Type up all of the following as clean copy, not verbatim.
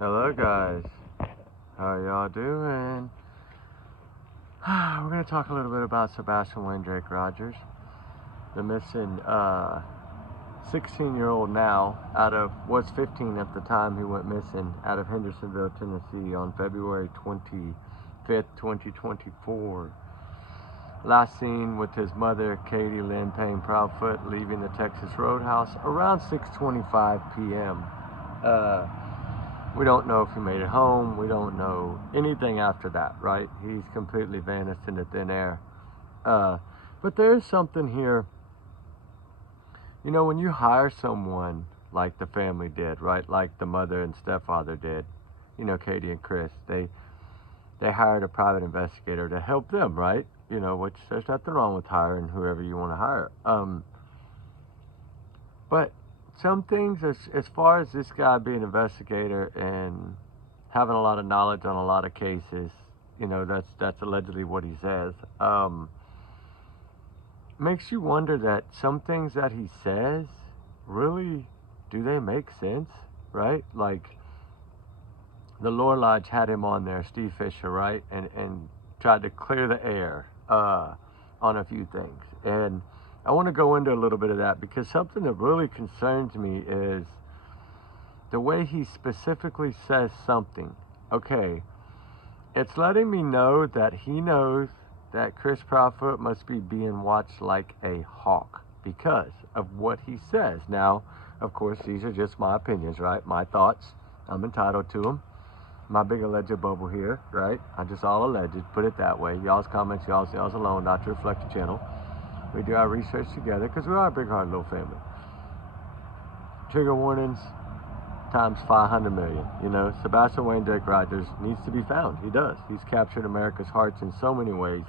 Hello guys, how y'all doing? We're going to talk a little bit about Sebastian Rogers, the missing 16-year-old now, out of, was 15 at the time he went missing, out of Hendersonville, Tennessee on February 25th, 2024. Last seen with his mother, Katie Lynn Payne Proudfoot, leaving the Texas Roadhouse around 6:25 p.m. We don't know if he made it home. We don't know anything after that, right? He's completely vanished into thin air. But there is something here. You know, when you hire someone like the family did, right? Like the mother and stepfather did, you know, Katie and Chris, they hired a private investigator to help them, right? You know, which there's nothing wrong with hiring whoever you want to hire. But some things, as far as this guy being an investigator and having a lot of knowledge on a lot of cases, you know, that's allegedly what he says, makes you wonder that some things that he says, really, do they make sense, right? Like, the Lore Lodge had him on there, Steve Fisher, right? And tried to clear the air on a few things. And I want to go into a little bit of that because something that really concerns me is the way he specifically says something. Okay, it's letting me know that he knows that Chris Proudfoot must be being watched like a hawk because of what he says. Now, of course, these are just my opinions, right? My thoughts. I'm entitled to them. My big alleged bubble here, right? I just all alleged, put it that way. Y'all's comments, y'all's alone, not to reflect the channel. We do our research together because we are a big hearted little family. Trigger warnings times 500 million. You know, Sebastian Wayne Drake Rogers needs to be found. He does. He's captured America's hearts in so many ways.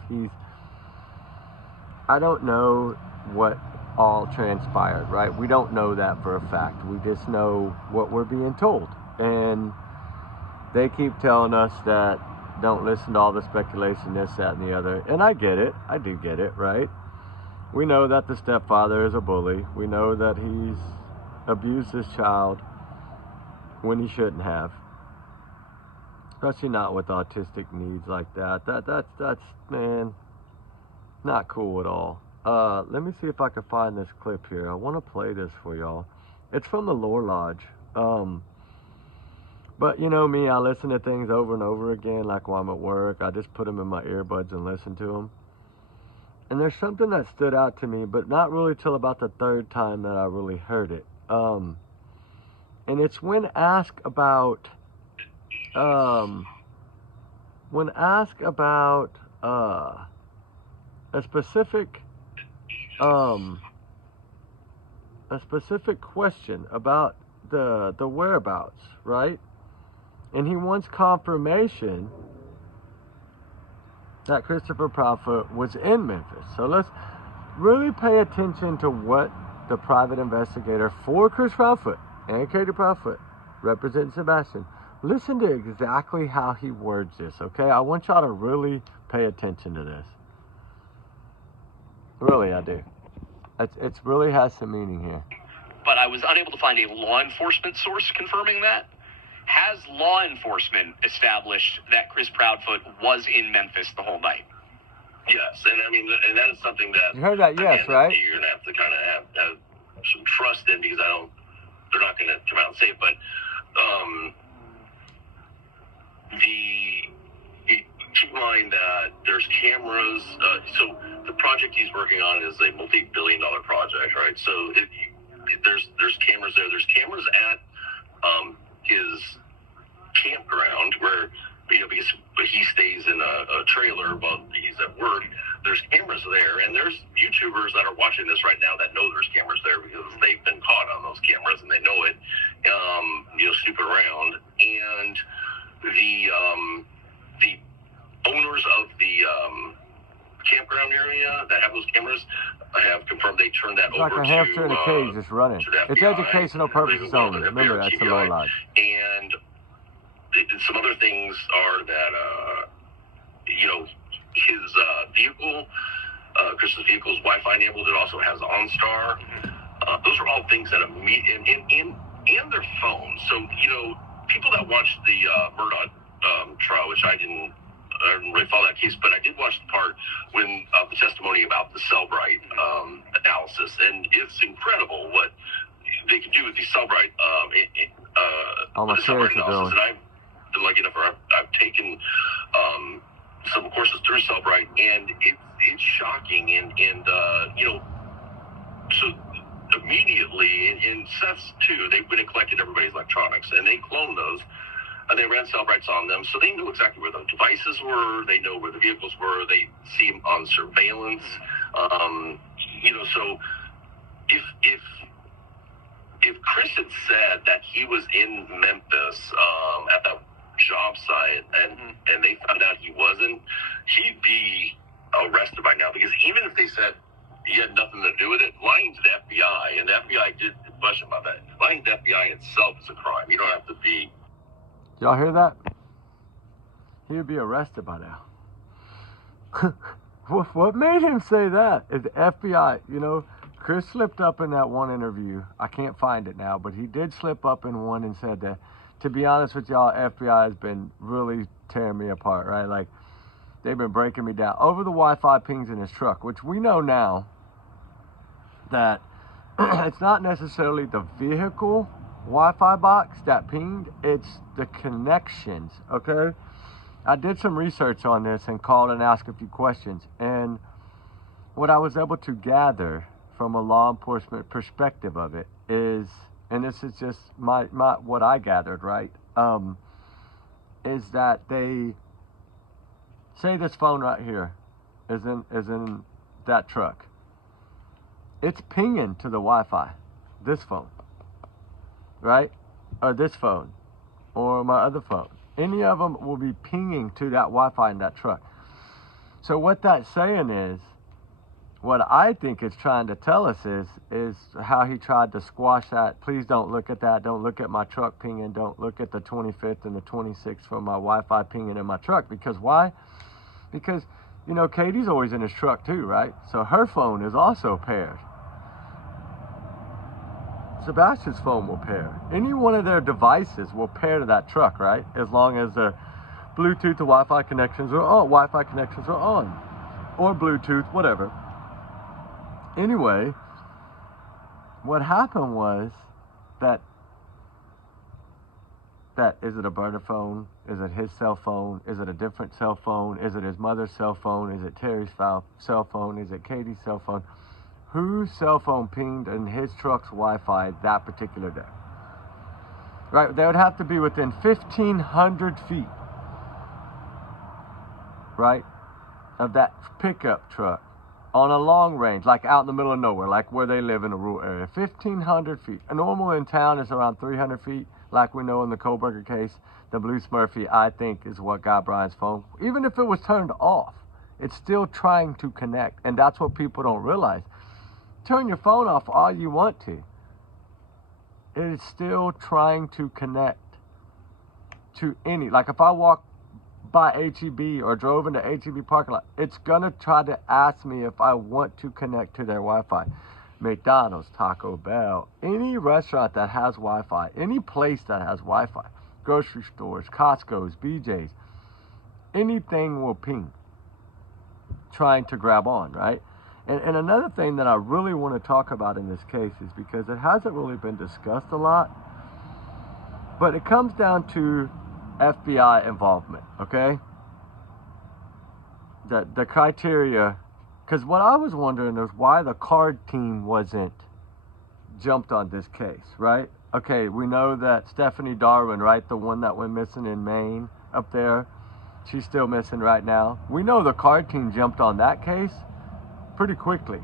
I don't know what all transpired, right? We don't know that for a fact. We just know what we're being told. And they keep telling us that don't listen to all the speculation, this, that, and the other. And I get it. I do get it, right? We know that the stepfather is a bully. We know that he's abused his child when he shouldn't have. Especially not with autistic needs like that. That's man, not cool at all. Let me see if I can find this clip here. I want to play this for y'all. It's from the Lore Lodge. But you know me, I listen to things over and over again, like while I'm at work. I just put them in my earbuds and listen to them. And there's something that stood out to me, but not really till about the third time that I really heard it. And it's when asked about a specific question about the whereabouts, right? And he wants confirmation that Christopher Proudfoot was in Memphis. So let's really pay attention to what the private investigator for Chris Proudfoot and Katie Proudfoot, representing Sebastian, listen to exactly how he words this, okay? I want y'all to really pay attention to this. Really, I do. It really has some meaning here. But I was unable to find a law enforcement source confirming that. Has law enforcement established that Chris Proudfoot was in Memphis the whole night? Yes, and I mean, and that is something that you heard that, yes, again, right? You're gonna have to kind of have some trust in because they're not gonna come out and say it. But keep in mind that there's cameras. So the project he's working on is a multi-billion-dollar project, right? So there's cameras there. There's cameras at his campground where, you know, because he stays in a trailer while he's at work. There's cameras there, and there's YouTubers that are watching this right now that know there's cameras there because they've been caught on those cameras and they know it. You know, snooping around, and the owners of the campground area that have those cameras have confirmed they turned that over like a hamster in a cage just running. It's educational purposes only. Remember, that's the Lore Lodge. And some other things are that, you know, his vehicle, Chris's vehicle is Wi-Fi enabled. It also has OnStar. Those are all things that and their phones. So, you know, people that watched the Murdoch trial, which I didn't really follow that case, but I did watch the part when the testimony about the Cellbrite analysis, and it's incredible what they can do with the Cellbrite analysis. And I've been lucky enough, I've taken some courses through Cellbrite, and it's shocking, and you know, so immediately in Seth's too, they went and collected everybody's electronics, and they cloned those. And they ran Cellbrites on them, so they knew exactly where the devices were. They know where the vehicles were. They see them on surveillance. You know, so if Chris had said that he was in Memphis at that job site, and they found out he wasn't, he'd be arrested by now. Because even if they said he had nothing to do with it, lying to the FBI, and the FBI did question about that. Lying to the FBI itself is a crime. You don't have to be. Y'all hear that? He would be arrested by now. What made him say that is the FBI. You know, Chris slipped up in that one interview. I can't find it now, but he did slip up in one and said that, to be honest with y'all, FBI has been really tearing me apart, right? Like, they've been breaking me down over the Wi-Fi pings in his truck, which we know now that it's not necessarily the vehicle Wi-Fi box that pinged, it's the connections. Okay, I did some research on this and called and asked a few questions, and what I was able to gather from a law enforcement perspective of it is, and this is just my what I gathered, right, is that they say this phone right here is in that truck. It's pinging to the Wi-Fi, this phone, right? Or this phone, or my other phone. Any of them will be pinging to that Wi-Fi in that truck. So what that's saying is, what I think it's trying to tell us is how he tried to squash that. Please don't look at that. Don't look at my truck pinging. Don't look at the 25th and the 26th for my Wi-Fi pinging in my truck. Because why? Because, you know, Katie's always in his truck too, right? So her phone is also paired. Sebastian's phone will pair. Any one of their devices will pair to that truck, right? As long as the Bluetooth to Wi-Fi connections are on, Wi-Fi connections are on, or Bluetooth, whatever. Anyway, what happened was that is it a burner phone? Is it his cell phone? Is it a different cell phone? Is it his mother's cell phone? Is it Terry's cell phone? Is it Katie's cell phone? Whose cell phone pinged in his truck's Wi-Fi that particular day? Right, they would have to be within 1,500 feet, right, of that pickup truck on a long range, like out in the middle of nowhere, like where they live in a rural area. 1,500 feet. A normal in town is around 300 feet, like we know in the Kohlberger case. The Blue Smurfy, I think, is what got Brian's phone. Even if it was turned off, it's still trying to connect, and that's what people don't realize. Turn your phone off all you want to. It is still trying to connect to any, like if I walk by HEB or drove into HEB parking lot, it's gonna try to ask me if I want to connect to their Wi-Fi. McDonald's, Taco Bell, any restaurant that has Wi-Fi, any place that has Wi-Fi, grocery stores, Costco's, BJ's, anything will ping, trying to grab on, right? And another thing that I really want to talk about in this case is because it hasn't really been discussed a lot, but it comes down to FBI involvement, okay? The criteria, because what I was wondering is why the card team wasn't jumped on this case, right? Okay, we know that Stephanie Darwin, right, the one that went missing in Maine up there, she's still missing right now. We know the card team jumped on that case pretty quickly.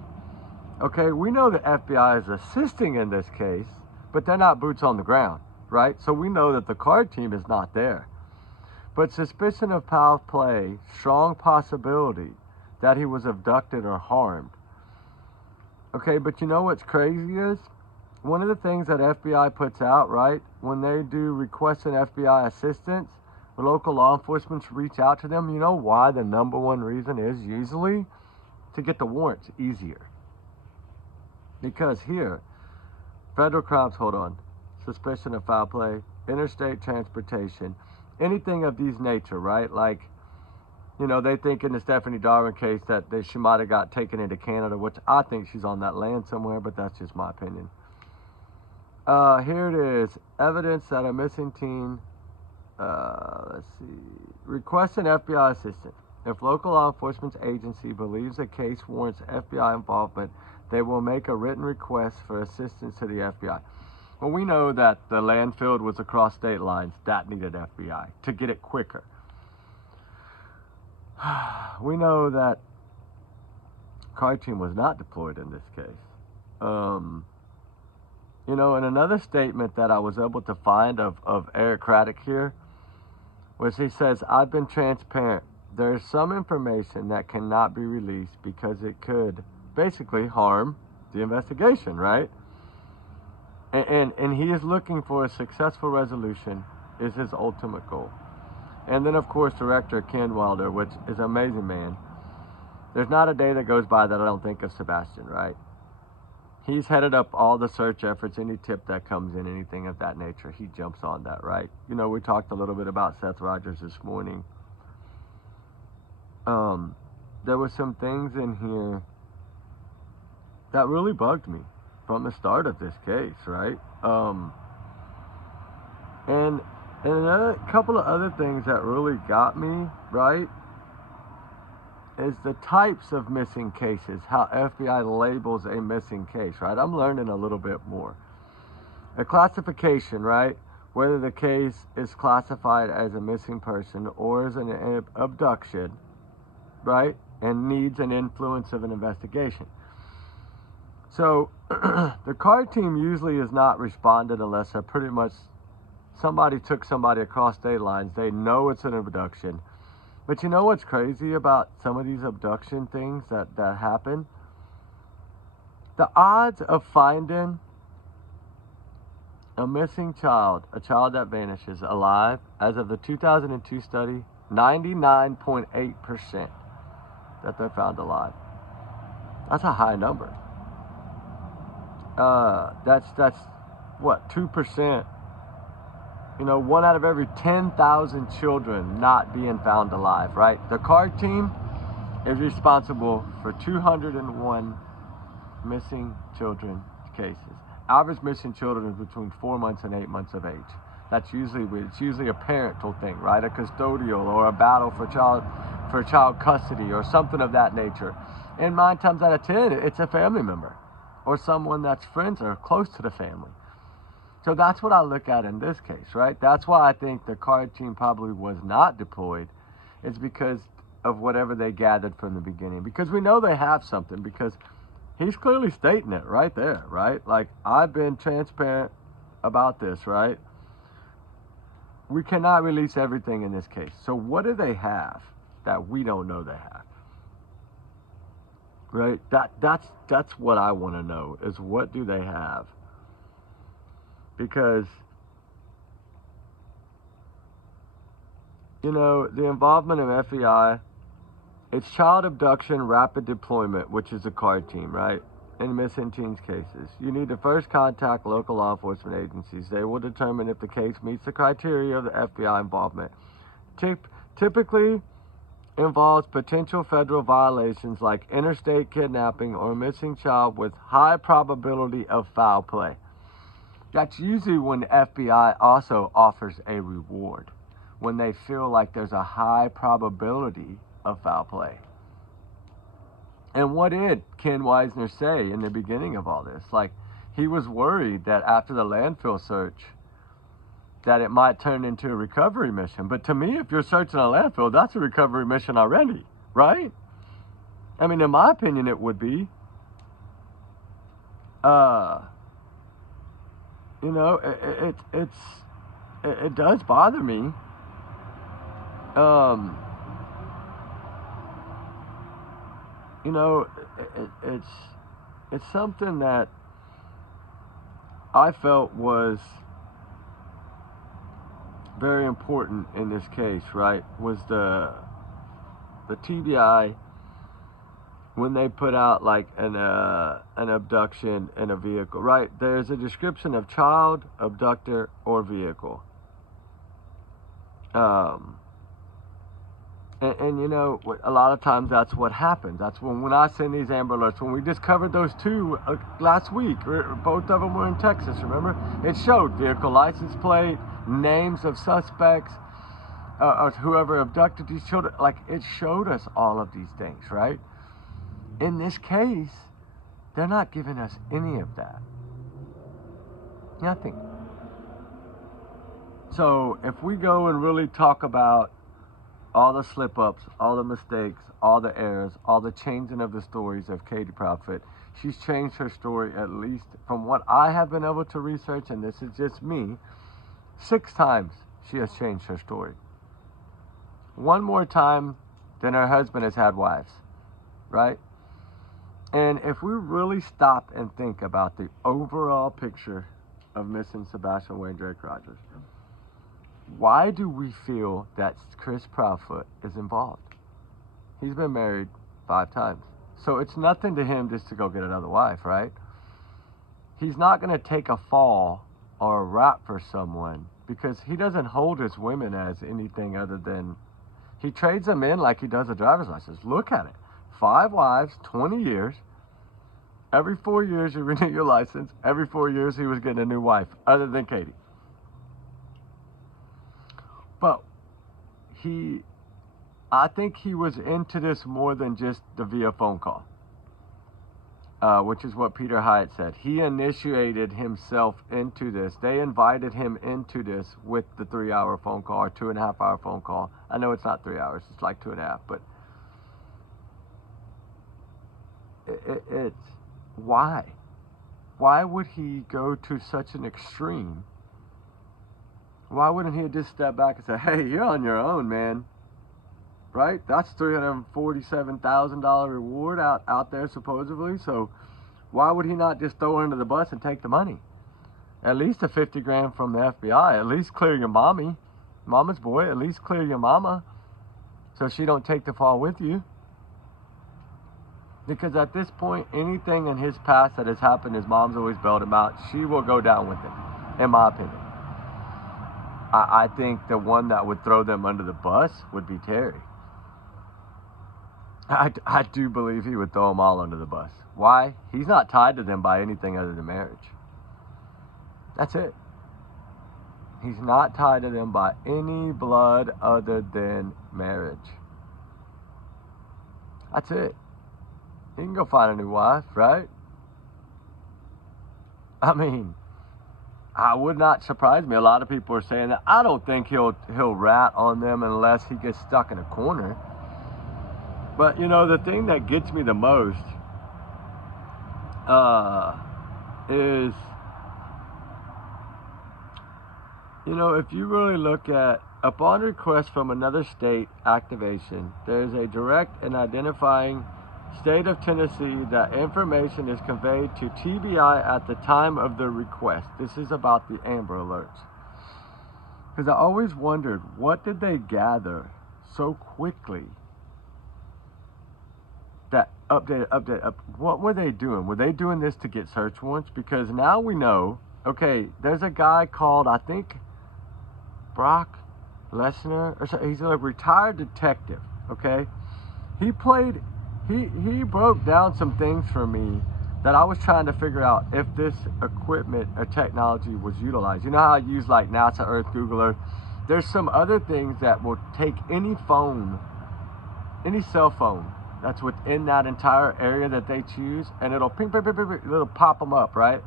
Okay, we know the FBI is assisting in this case, but they're not boots on the ground, right? So we know that the card team is not there. But suspicion of foul play, strong possibility that he was abducted or harmed. Okay, but you know what's crazy is, one of the things that FBI puts out, right, when they do request an FBI assistance, the local law enforcement reach out to them, you know why the number one reason is usually? To get the warrants easier. Because here, federal crimes, hold on, suspicion of foul play, interstate transportation, anything of these nature, right? Like, you know, they think in the Stephanie Darwin case that she might have got taken into Canada, which I think she's on that land somewhere, but that's just my opinion. Here it is. Evidence that a missing teen, let's see, requests an FBI assistant. If local law enforcement agency believes a case warrants FBI involvement, they will make a written request for assistance to the FBI. Well, we know that the landfill was across state lines. That needed FBI to get it quicker. We know that car team was not deployed in this case. You know, and another statement that I was able to find of Eric Craddock here was he says, I've been transparent. There's some information that cannot be released because it could basically harm the investigation, right? And he is looking for a successful resolution is his ultimate goal. And then, of course, Director Ken Wilder, which is an amazing man. There's not a day that goes by that I don't think of Sebastian, right? He's headed up all the search efforts, any tip that comes in, anything of that nature, he jumps on that, right? You know, we talked a little bit about Seth Rogers this morning. There were some things in here that really bugged me from the start of this case, right? And another couple of other things that really got me, right, is the types of missing cases, how FBI labels a missing case, right? I'm learning a little bit more. A classification, right? Whether the case is classified as a missing person or as an abduction, right? And needs an influence of an investigation. So the car team usually is not responded unless they're pretty much somebody took somebody across state lines. They know it's an abduction. But you know what's crazy about some of these abduction things that happen? The odds of finding a missing child, a child that vanishes alive, as of the 2002 study, 99.8% that they're found alive. That's a high number. That's what, 2%? You know, 1 out of every 10,000 children not being found alive, right? The car team is responsible for 201 missing children cases. Average missing children is between 4 months and 8 months of age. It's usually a parental thing, right? A custodial or a battle for child custody or something of that nature. And 9 times out of 10, it's a family member or someone that's friends or close to the family. So that's what I look at in this case, right? That's why I think the car team probably was not deployed. It's because of whatever they gathered from the beginning. Because we know they have something, because he's clearly stating it right there, right? Like, I've been transparent about this, right? We cannot release everything in this case. So what do they have that we don't know they have? Right? That's what I want to know, is what do they have? Because, you know, the involvement of FBI, it's child abduction, rapid deployment, which is a car team, right? In missing teens cases, you need to first contact local law enforcement agencies. They will determine if the case meets the criteria of the FBI involvement. Typically involves potential federal violations like interstate kidnapping or missing child with high probability of foul play. That's usually when the FBI also offers a reward, when they feel like there's a high probability of foul play. And what did Ken Weisner say in the beginning of all this? Like, he was worried that after the landfill search, that it might turn into a recovery mission. But to me, if you're searching a landfill, that's a recovery mission already, right? I mean, in my opinion, it would be. You know, it does bother me. You know, it's something that I felt was very important in this case, right? Was the TBI, when they put out like an abduction in a vehicle, right? There's a description of child, abductor, or vehicle. Um, and you know, a lot of times that's what happens. That's when I send these Amber Alerts. When we discovered those two last week, both of them were in Texas, remember? It showed vehicle license plate, names of suspects, or whoever abducted these children. Like, it showed us all of these things, right? In this case, they're not giving us any of that. Nothing. So if we go and really talk about all the slip-ups, all the mistakes, all the errors, all the changing of the stories of Katie Proudfoot, she's changed her story, at least from what I have been able to research, and this is just me, 6 times she has changed her story. One more time than her husband has had wives, right? And if we really stop and think about the overall picture of missing Sebastian Wayne Drake Rogers, why do we feel that Chris Proudfoot is involved? He's been married 5 times. So it's nothing to him just to go get another wife, right? He's not going to take a fall or a rap for someone because he doesn't hold his women as anything other than, he trades them in like he does a driver's license. Look at it. 5 wives, 20 years. Every 4 years you renew your license. Every 4 years he was getting a new wife, other than Katie. But I think he was into this more than just the via phone call, which is what Peter Hyatt said. He initiated himself into this. They invited him into this with the 3-hour phone call or 2.5-hour phone call. I know it's not 3 hours, it's like 2.5, but it's why? Why would he go to such an extreme? Why wouldn't he just step back and say, hey, you're on your own, man? Right? That's $347,000 reward out there, supposedly. So why would he not just throw her under the bus and take the money? At least a $50,000 from the FBI. At least clear your mama's boy. At least clear your mama so she don't take the fall with you. Because at this point, anything in his past that has happened, his mom's always bailed him out. She will go down with him, in my opinion. I think the one that would throw them under the bus would be Terry. I do believe he would throw them all under the bus. Why? He's not tied to them by anything other than marriage. That's it. He's not tied to them by any blood other than marriage. That's it. He can go find a new wife, right? I mean, I would not surprise me. A lot of people are saying that. I don't think he'll rat on them unless he gets stuck in a corner. But, you know, the thing that gets me the most is, you know, if you really look at, upon request from another state activation, there's a direct and identifying State of Tennessee that information is conveyed to TBI at the time of the request. This is about the Amber Alerts. Because I always wondered, what did they gather so quickly? That update. What were they doing? Were they doing this to get search warrants? Because now we know, okay, there's a guy called, I think, Brock Lesnar, or so, he's a retired detective, okay? He broke down some things for me that I was trying to figure out if this equipment or technology was utilized. You know how I use like NASA Earth, Google Earth? There's some other things that will take any phone, any cell phone that's within that entire area that they choose, and it'll ping, ping, ping, ping, ping, it'll pop them up, right?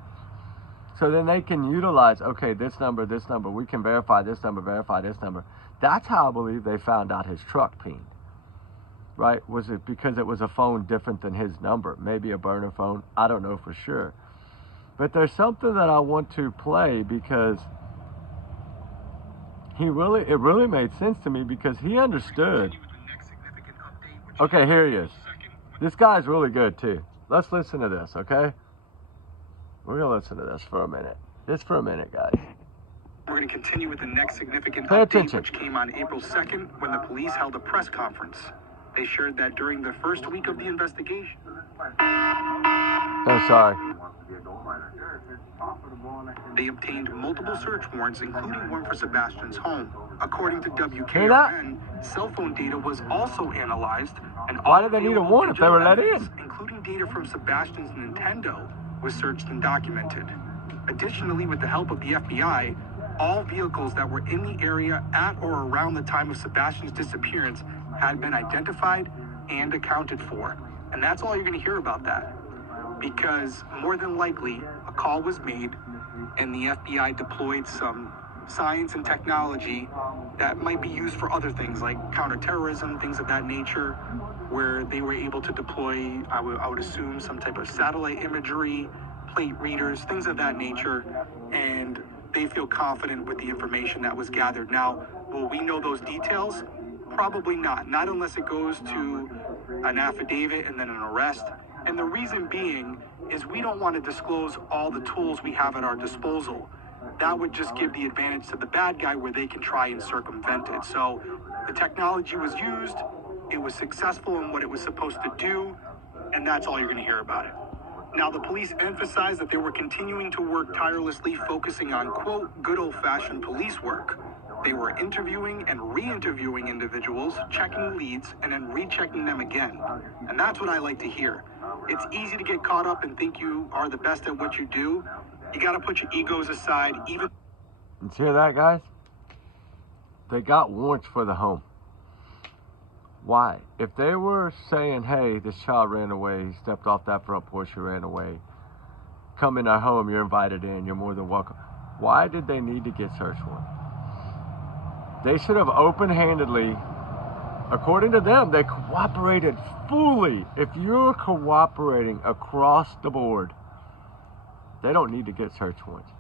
So then they can utilize, okay, this number, we can verify this number. That's how I believe they found out his truck pinged. Right? Was it because it was a phone different than his number? Maybe a burner phone? I don't know for sure. But there's something that I want to play because it really made sense to me because he understood. Okay, here he is. This guy's really good too. Let's listen to this, okay? We're going to listen to this for a minute. Just for a minute, guys. We're going to continue with the next significant Pay update, attention. which came on April 2nd when the police held a press conference. They shared that during the first week of the investigation. Oh, sorry. They obtained multiple search warrants, including one for Sebastian's home. According to Hear that? WKRN, cell phone data was also analyzed, and Why all did they need a available warrant if they were let digital in? evidence, including data from Sebastian's Nintendo, was searched and documented. Additionally, with the help of the FBI, all vehicles that were in the area at or around the time of Sebastian's disappearance had been identified and accounted for. And that's all you're going to hear about that. Because more than likely, a call was made and the FBI deployed some science and technology that might be used for other things like counterterrorism, things of that nature, where they were able to deploy, I would assume, some type of satellite imagery, plate readers, things of that nature, and they feel confident with the information that was gathered. Now, will we know those details? Probably not. Not unless it goes to an affidavit and then an arrest. And the reason being is we don't want to disclose all the tools we have at our disposal. That would just give the advantage to the bad guy where they can try and circumvent it. So the technology was used, it was successful in what it was supposed to do, and that's all you're going to hear about it. Now, the police emphasized that they were continuing to work tirelessly, focusing on, quote, good old-fashioned police work. They were interviewing and re-interviewing individuals, checking leads, and then rechecking them again. And that's what I like to hear. It's easy to get caught up and think you are the best at what you do. You got to put your egos aside, even... You hear that, guys? They got warrants for the home. Why? If they were saying, hey, this child ran away, he stepped off that front porch, he ran away, come in our home, you're invited in, you're more than welcome. Why did they need to get search warrant? They should have open-handedly, according to them, they cooperated fully. If you're cooperating across the board, they don't need to get search warrants.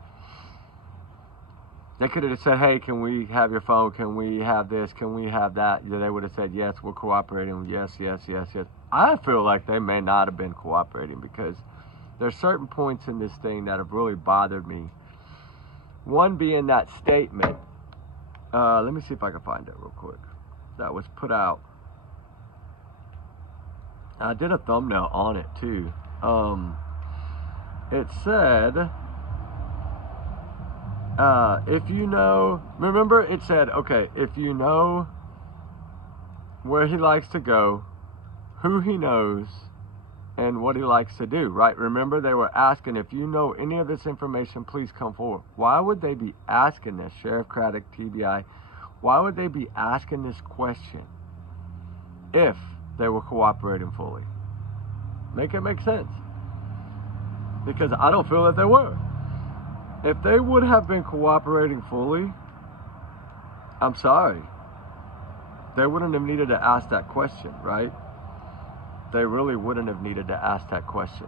They could have said, hey, can we have your phone? Can we have this? Can we have that? They would have said, yes, we're cooperating. Yes, yes, yes, yes. I feel like they may not have been cooperating because there's certain points in this thing that have really bothered me. One being that statement. Let me see if I can find it real quick. That was put out. I did a thumbnail on it too. It said... if you know, remember it said, okay, if you know where he likes to go, who he knows, and what he likes to do, right? Remember they were asking, if you know any of this information, please come forward. Why would they be asking this, Sheriff Craddock, TBI? Why would they be asking this question if they were cooperating fully? Make it make sense. Because I don't feel that they were. If they would have been cooperating fully, I'm sorry. They wouldn't have needed to ask that question, right? They really wouldn't have needed to ask that question.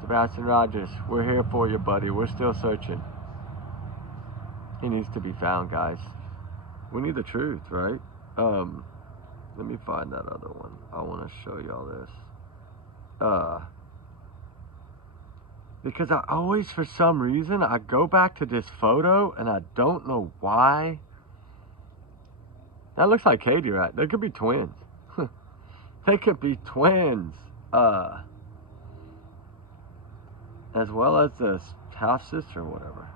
Sebastian Rogers, we're here for you, buddy. We're still searching. He needs to be found, guys. We need the truth, right? Let me find that other one. I want to show y'all this. Because I always, for some reason, I go back to this photo and I don't know why. That looks like Katie, right? They could be twins. They could be twins. As well as the half-sister or whatever.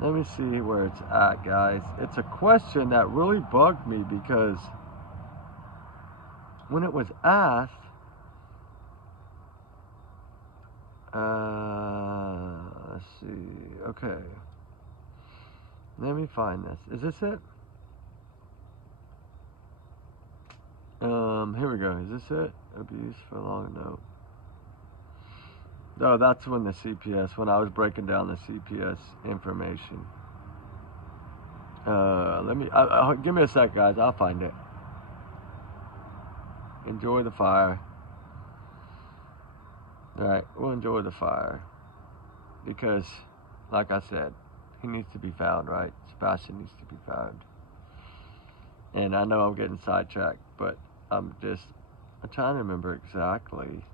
Let me see where it's at, guys. It's a question that really bugged me because when it was asked, let's see. Okay. Let me find this. Is this it? Here we go. Is this it? Abuse for long note. Oh, that's when the CPS, when I was breaking down the CPS information. Let me, give me a sec, guys. I'll find it. Enjoy the fire. Alright, we'll enjoy the fire. Because, like I said, he needs to be found, right? Sebastian needs to be found. And I know I'm getting sidetracked, but I'm trying to remember exactly.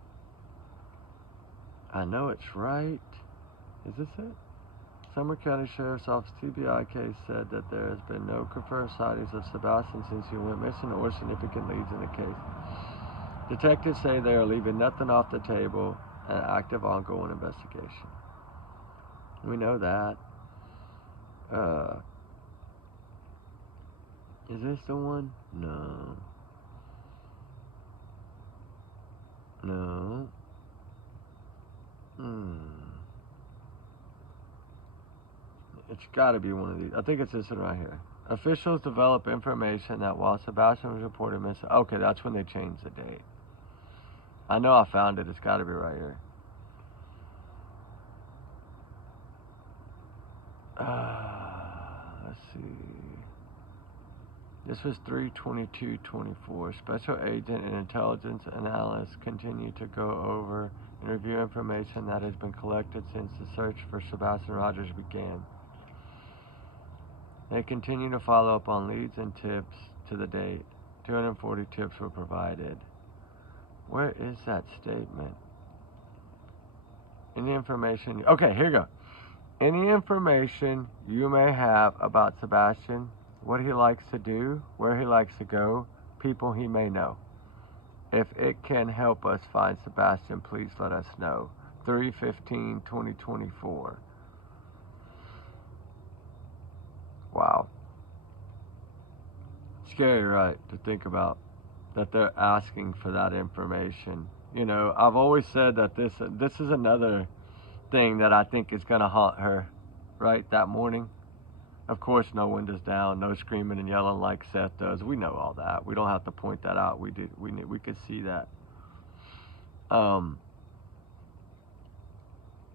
I know it's right. Is this it? Sumner County Sheriff's Office TBI case said that there has been no confirmed sightings of Sebastian since he went missing or significant leads in the case. Detectives say they are leaving nothing off the table, an active ongoing investigation. We know that. Is this the one? No. No. It's got to be one of these. I think it's this one right here. Officials develop information that while Sebastian was reported missing. Okay, that's when they changed the date. I know I found it. It's got to be right here. Let's see. This was 3/22/24. Special agent and intelligence analysts continue to go over and review information that has been collected since the search for Sebastian Rogers began. They continue to follow up on leads and tips to the date. 240 tips were provided. Where is that statement? Any information? Okay, here you go. Any information you may have about Sebastian, what he likes to do, where he likes to go, people he may know. If it can help us find Sebastian, please let us know. 3/15/2024. Wow. Scary, right, to think about that they're asking for that information. You know, I've always said that this is another thing that I think is going to haunt her, right, that morning. Of course, no windows down, no screaming and yelling like Seth does. We know all that. We don't have to point that out. We could see that. And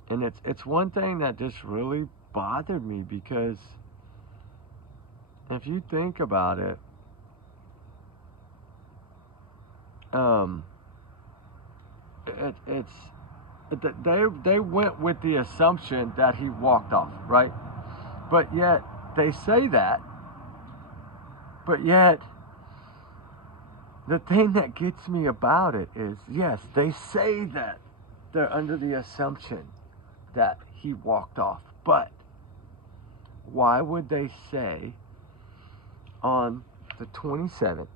it's one thing that just really bothered me, because if you think about it, they went with the assumption that he walked off, right? But yet they say that. But yet the thing that gets me about it is, yes, they say that they're under the assumption that he walked off, but why would they say on the 27th,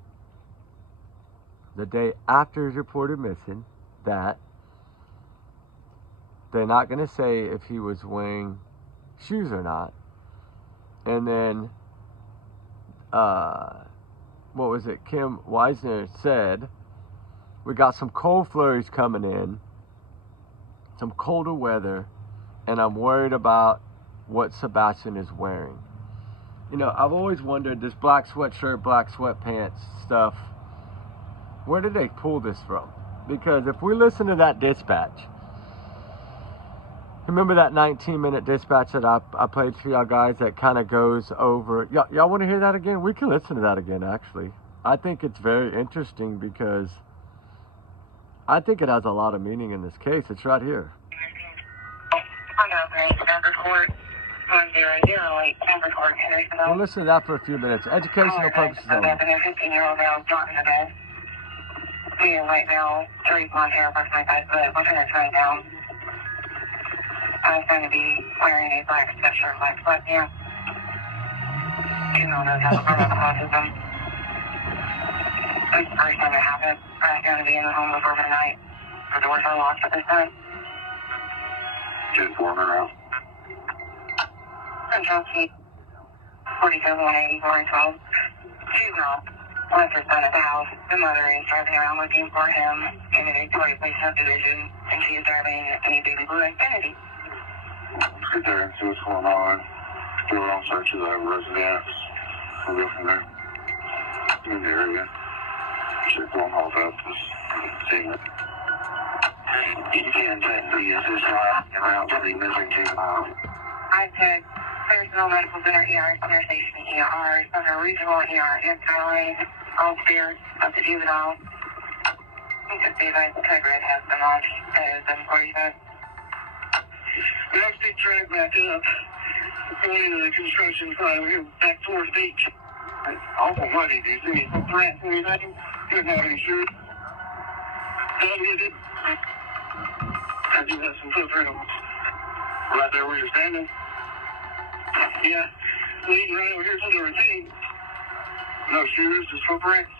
the day after he's reported missing, that they're not going to say if he was wearing shoes or not? And then, what was it? Kim Weisner said, we got some cold flurries coming in, some colder weather, and I'm worried about what Sebastian is wearing. You know, I've always wondered, this black sweatshirt, black sweatpants stuff, where did they pull this from? Because if we listen to that dispatch, remember that 19-minute dispatch that I played for y'all guys that kind of goes over... Y'all want to hear that again? We can listen to that again, actually. I think it's very interesting because I think it has a lot of meaning in this case. It's right here. We'll listen to that for a few minutes. Educational purposes only. Right now, 3 blonde hair, brush my eyes, but I'm trying to turn it down. I'm going to be wearing a black sweatshirt, black sweatpants. Female knows how to promote autism. This is the first time it happened. I'm going to be in the home over tonight. The doors are locked at this time. Just warm her out. Central Key, 47-180, 412. She's not. Left her son at the house. The mother is driving around looking for him in a Victoria Place subdivision, and she is driving a baby blue Infinity. Sit there and see what's going on. Do our own search of the residence. We'll go from there. In the area. Should go and hold up. Just seeing it. You can take the assistant around to the missing 2 miles. I took Clearsville Medical Center ER, Clear Station ER, Southern Regional ER, and Skyline, all stairs up to juvenile. You can see that the trigger has been launched as 7:45. We actually track back up, going into the construction site. We're back towards the beach. It's awful muddy. Do you see any footprints or anything? Couldn't have any shoes. No, you did. I do have some footprints. Right there where you're standing? Yeah. Leading right over here to the ravine. No shoes, just footprints.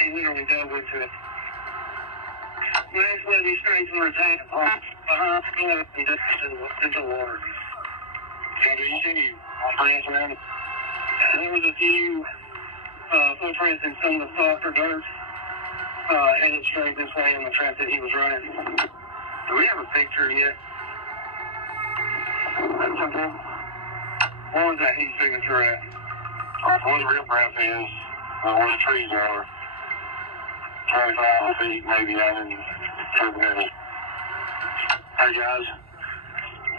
He literally dove into it. Last let me straight to the attack. He just into the water. So do you see any prints around it? There was a few footprints in some of the softer dirt headed straight this way on the track that he was running. Do we have a picture yet? That's okay. What was that heat signature at? Where the riprap is, where the trees are, 25 feet maybe out in the middle. Hey guys,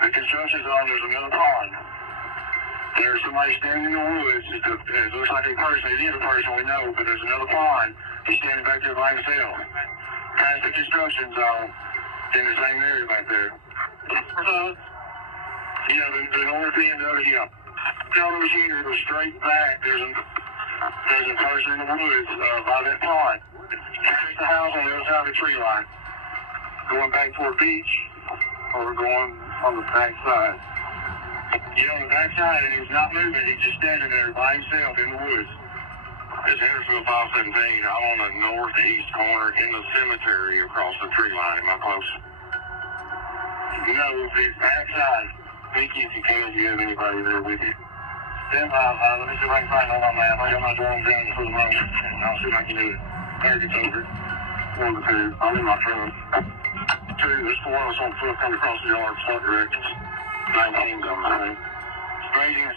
the construction zone, there's another pond. There's somebody standing in the woods. It looks like a person. It is a person, we know, but there's another pond. He's standing back there by himself. Past the construction zone, in the same area back there. Yeah, the north end of it, yeah. Tell the machinery to go straight back. There's a person in the woods by that pond. Past the house on the other side of the tree line. Going back toward the beach, or going on the back side. Yeah, on the back side, and he's not moving. He's just standing there by himself in the woods. It's Hendersonville 517. I'm on the northeast corner in the cemetery across the tree line. Am I close? No, the back side. Mickey, if you can, do you have anybody there with you? Stand by. Let me see if I can find it on my map. I got my drone down for the moment, and I'll see if I can do it. There gets over. One of the two. I'm in my truck. Two, there's four of us on foot coming across the yard, start directions. 19 comes in. Straight in.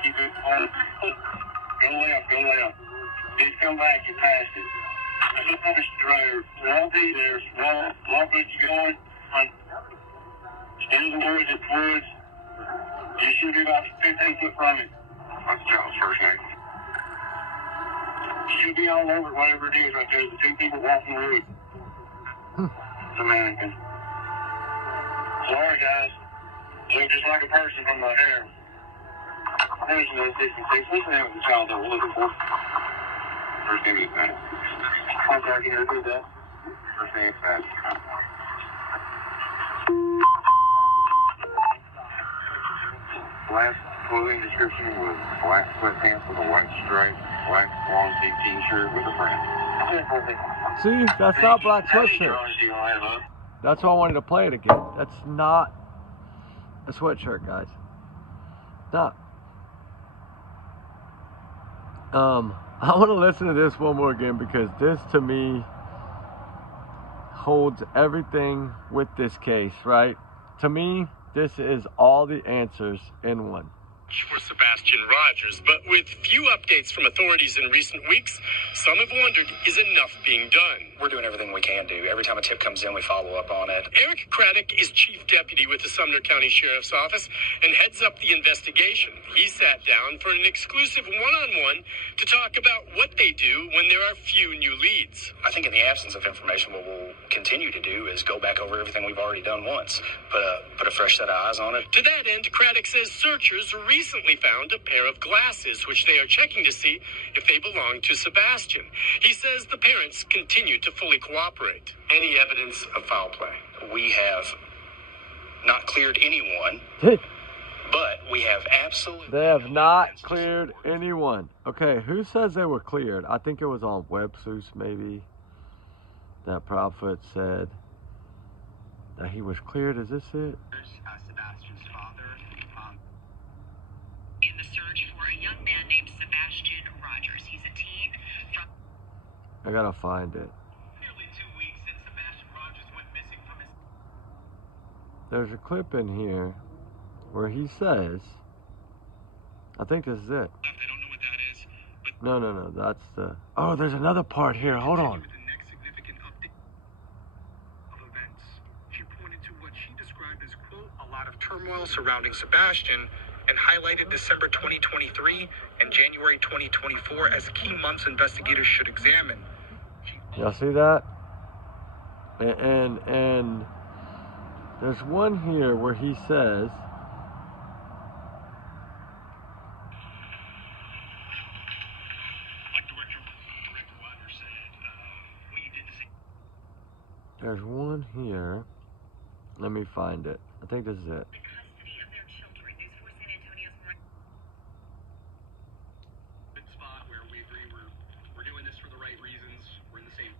Keep it on. Go left. Did come back, you passed it. There's a finish driver. There won't be there. Long bridge going. Still in the woods. You should be about 15 foot from it. What's John's first name? Should be all over whatever it is right there. The two people walking the woods. It's a mannequin. Sorry, guys. Look just like a person from the hair. There's another 66. What's the name of the child that we're looking for? First name is Matt. Okay, can you repeat that? First name is Matt. Last clothing description was black sweatpants with a white stripe, black long sleeve t-shirt with a print. See, that's not black sweatshirt. That's why I wanted to play it again. That's not a sweatshirt, guys. Not. I want to listen to this one more again because this, to me, holds everything with this case, right? To me, this is all the answers in one. For Sebastian Rogers, but with few updates from authorities in recent weeks, some have wondered, is enough being done? We're doing everything we can do. Every time a tip comes in, we follow up on it. Eric Craddock is chief deputy with the Sumner County Sheriff's Office and heads up the investigation. He sat down for an exclusive one-on-one to talk about what they do when there are few new leads. I think in the absence of information, what we'll continue to do is go back over everything we've already done once, put a fresh set of eyes on it. To that end, Craddock says searchers recently found a pair of glasses, which they are checking to see if they belong to Sebastian. He says the parents continue to fully cooperate. Any evidence of foul play? We have not cleared anyone, but we have absolutely... They have not cleared anyone. Okay, who says they were cleared? I think it was on WebSeuss, maybe, that Proudfoot said that he was cleared. Is this it? Sebastian's father. In the search for a young man named Sebastian Rogers. He's a teen from... I gotta find it. Nearly 2 weeks since Sebastian Rogers went missing from his... There's a clip in here where he says, I think this is it. I don't know what that is, but... No, that's the... Oh, there's another part here. Hold on. With the next significant update of events. She pointed to what she described as, quote, a lot of turmoil surrounding Sebastian, and highlighted December 2023 and January 2024 as key months investigators should examine. Y'all see that? And there's one here where he says, Like Director Roger said, what you did to see... there's one here. Let me find it. I think this is it. Custody of their children. News 4 San Antonio's... Good spot where we agree we're doing this for the right reasons. We're in the same...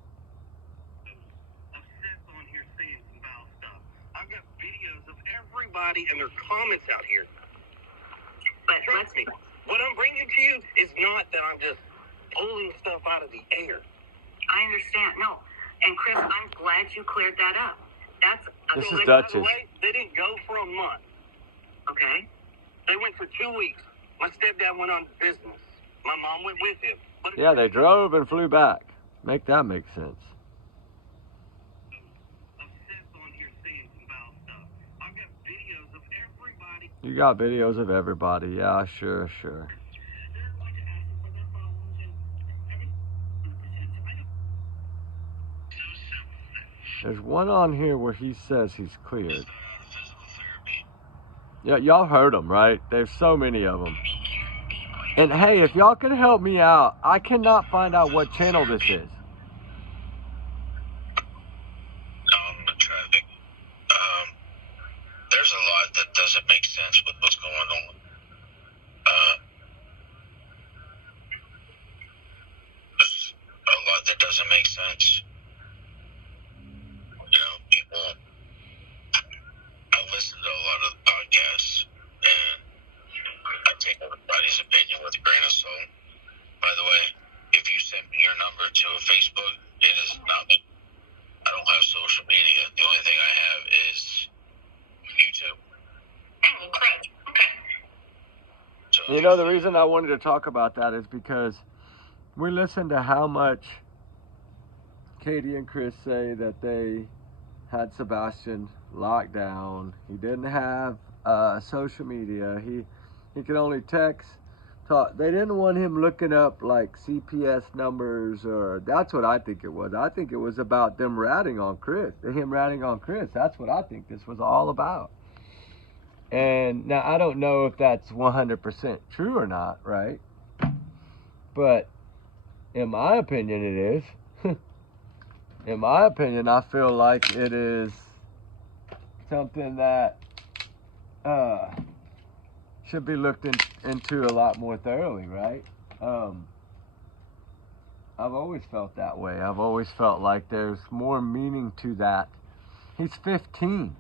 Obsessed on here saying some foul stuff. I've got videos of everybody and their comments out here. trust me. What I'm bringing to you is not that I'm just pulling stuff out of the air. I understand. No. And Chris, I'm glad you cleared that up. This is By Duchess. the way, they didn't go for a month. Okay. They went for 2 weeks. My stepdad went on business. My mom went with him. But Yeah, they drove and flew back. Make that make sense. You got videos of everybody. Yeah, sure. There's one on here where he says he's cleared. Yeah, y'all heard him, right? There's so many of them. And hey, if y'all can help me out, I cannot find out what channel this is. Traffic. There's a lot that doesn't make sense with what's going on. There's a lot that doesn't make sense. People. I listen to a lot of podcasts, and I take everybody's opinion with a grain of salt. By the way, if you send me your number to a Facebook, it is not me. I don't have social media. The only thing I have is YouTube. Oh, great. Okay. You know, the reason I wanted to talk about that is because we listened to how much Katie and Chris say that they had Sebastian locked down. He didn't have social media. He could only text, talk. They didn't want him looking up like CPS numbers, or that's what I think it was. I think it was about them ratting on Chris. Him ratting on Chris. That's what I think this was all about. And now I don't know if that's 100% true or not, right? But in my opinion, it is. In my opinion, I feel like it is something that should be looked into a lot more thoroughly, right? I've always felt that way. I've always felt like there's more meaning to that. He's 15.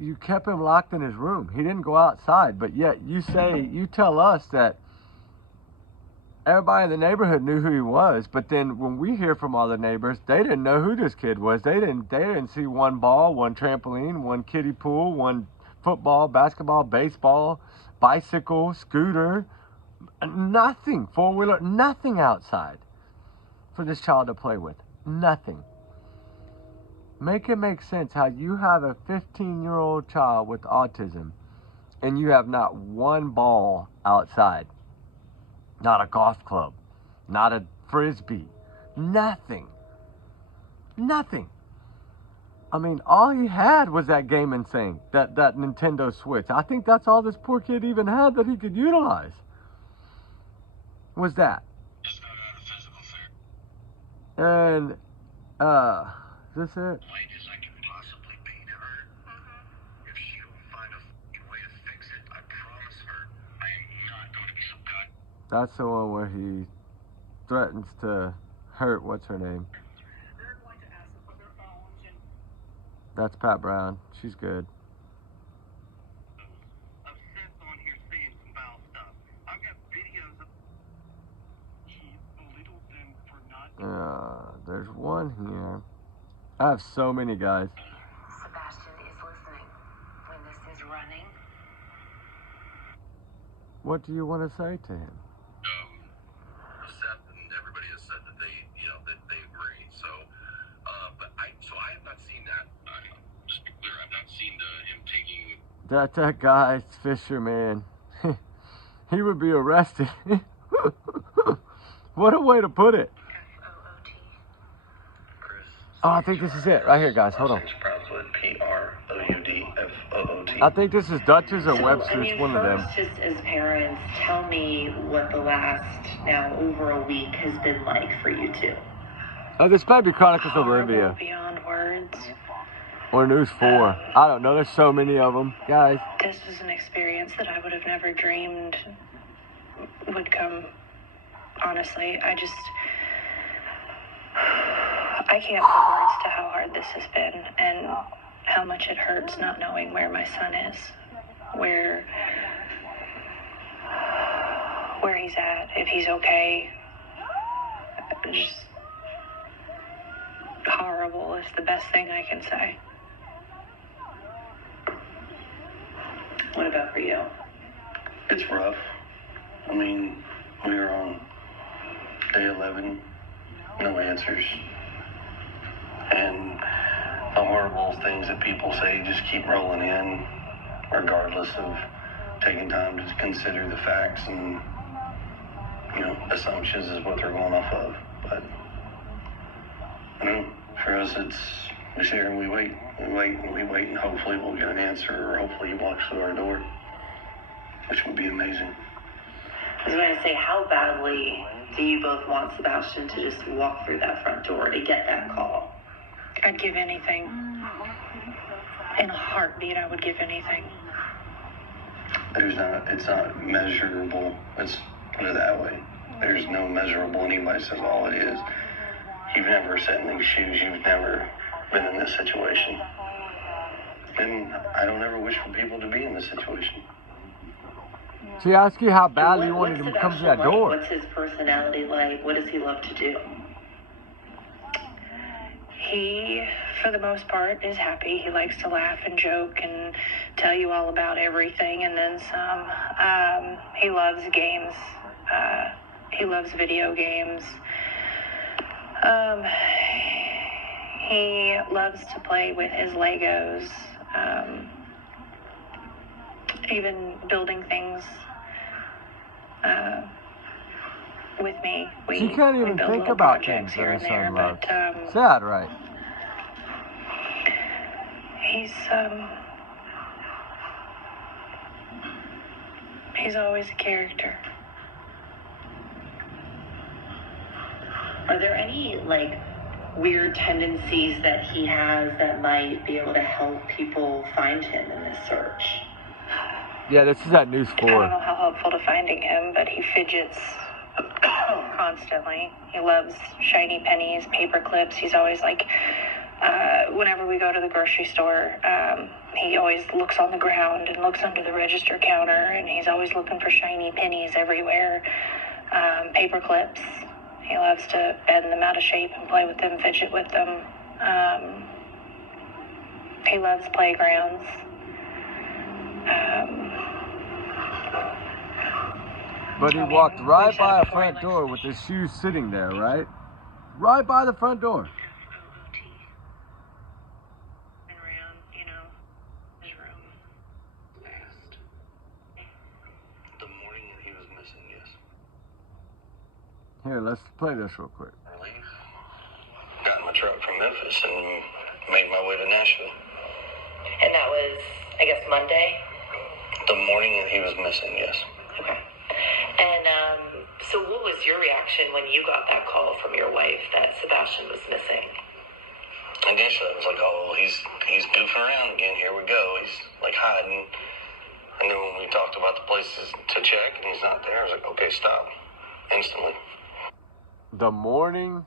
You kept him locked in his room. He didn't go outside, but yet you tell us that everybody in the neighborhood knew who he was, but then when we hear from all the neighbors, they didn't know who this kid was. They didn't see one ball, one trampoline, one kiddie pool, one football, basketball, baseball, bicycle, scooter, nothing, four-wheeler, nothing outside for this child to play with. Nothing. Make it make sense how you have a 15-year-old child with autism and you have not one ball outside. Not a golf club, not a frisbee, nothing. I mean, all he had was that gaming thing, that Nintendo Switch. I think that's all this poor kid even had that he could utilize. Was that? Just got out of physical therapy. And, is this it? Wages I can possibly pay to her. If she don't find a way to fix it, I promise her I am not going to be some guy. That's the one where he threatens to hurt, what's her name? That's Pat Brown. She's good. I've sent on here saying some foul stuff. I've got videos of he belittled them for not. There's one here. I have so many, guys. Sebastian is listening. When this is running. What do you want to say to him? Seth and everybody has said that that they agree. So, but I have not seen that. Just to be clear, I've not seen him taking. That guy's fisherman. He would be arrested. What a way to put it. Oh, I think this is it right here, guys. Hold on. I think this is Dutch's or Webster's, one of them. Just as parents, tell me what the last now over a week has been like for you two. Oh, this might be Chronicles of Olivia. Beyond words. Or News 4. I don't know. There's so many of them, guys. This was an experience that I would have never dreamed would come. Honestly, I can't put words to how hard this has been and how much it hurts not knowing where my son is. where he's at, if he's okay. Just horrible is the best thing I can say. What about for you? It's rough. I mean, we were on day 11, no answers. And the horrible things that people say just keep rolling in, regardless of taking time to consider the facts and, assumptions is what they're going off of. But, for us, we sit here and we wait, and hopefully we'll get an answer, or hopefully he walks through our door, which would be amazing. I was going to say, how badly do you both want Sebastian to just walk through that front door to get that call? I'd give anything. In a heartbeat, I would give anything. It's not measurable. Let's put it that way. There's no measurable. Anybody says all it is. You've never sat in these shoes. You've never been in this situation. And I don't ever wish for people to be in this situation. She asked you how badly you What's wanted him to come to Sebastian that door. What's his personality like? What does he love to do? He, for the most part, is happy. He likes to laugh and joke and tell you all about everything and then some. He loves games. He loves video games. He loves to play with his Legos. Even building things with me. She can't even build think little about projects things here that and her there, son loves. but Sad, right? He's always a character. Are there any, weird tendencies that he has that might be able to help people find him in this search? Yeah, this is at News 4. I don't know how helpful to finding him, but he fidgets constantly. He loves shiny pennies, paper clips. He's always whenever we go to the grocery store, he always looks on the ground and looks under the register counter, and he's always looking for shiny pennies everywhere. Paper clips. He loves to bend them out of shape and play with them, fidget with them. He loves playgrounds. But he walked right by a front door with his shoes sitting there, right? Right by the front door. And around, his room. Fast. The morning that he was missing, yes. Here, let's play this real quick. Got in my truck from Memphis and made my way to Nashville. And that was, I guess, Monday? The morning that he was missing, yes. Okay. And so what was your reaction when you got that call from your wife that Sebastian was missing? Initially, I was like, oh, he's goofing around again. Here we go. He's hiding. And then when we talked about the places to check and he's not there, I was like, okay, stop. Instantly. The morning,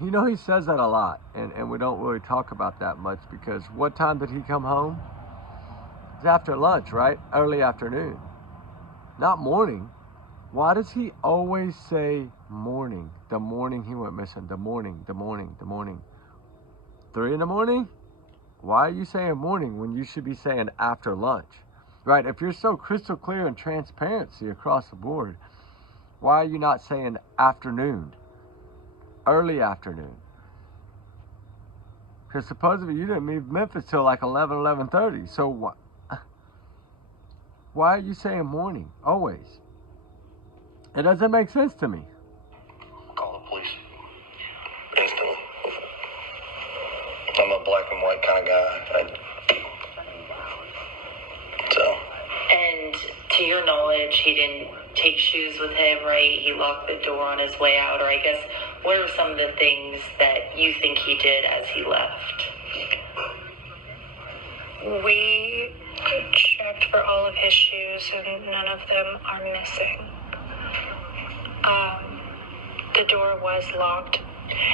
he says that a lot, and we don't really talk about that much because what time did he come home? It's after lunch, right? Early afternoon. Not morning. Why does he always say morning? The morning he went missing. The morning. 3 in the morning? Why are you saying morning when you should be saying after lunch? Right? If you're so crystal clear and transparency across the board, why are you not saying afternoon? Early afternoon? Because supposedly you didn't leave Memphis till 11:30. So why are you saying morning? Always. It doesn't make sense to me. Call the police. Instantly. I'm a black and white kind of guy. And to your knowledge, he didn't take shoes with him, right? He locked the door on his way out, or I guess, what are some of the things that you think he did as he left? We checked for all of his shoes, and none of them are missing. The door was locked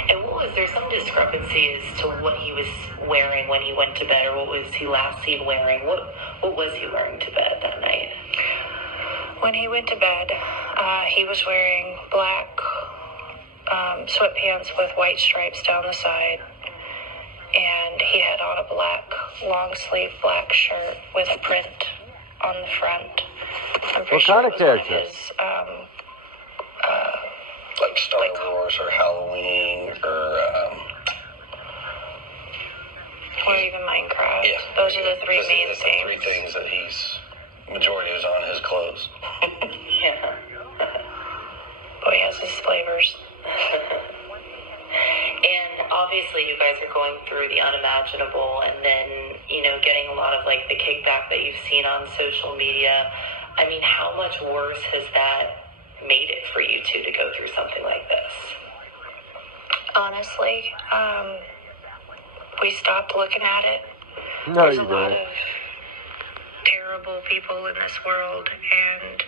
And was there some discrepancy as to what he was wearing when he went to bed, or what was he last seen wearing? What was he wearing to bed that night? When he went to bed, he was wearing black sweatpants with white stripes down the side, and he had on a black long-sleeve black shirt with a print on the front. I'm pretty What sure kind it of was one character? his, Like Star Wars or Halloween or or even Minecraft. yeah. Those are the three main It's the things. three things that majority is on his clothes. Yeah. But he has his flavors. And obviously you guys are going through the unimaginable, and then, getting a lot of like the kickback that you've seen on social media. I mean, how much worse has that made it for you two to go through something like this? Honestly, we stopped looking at it. No, There's you a lot didn't. of terrible people in this world, and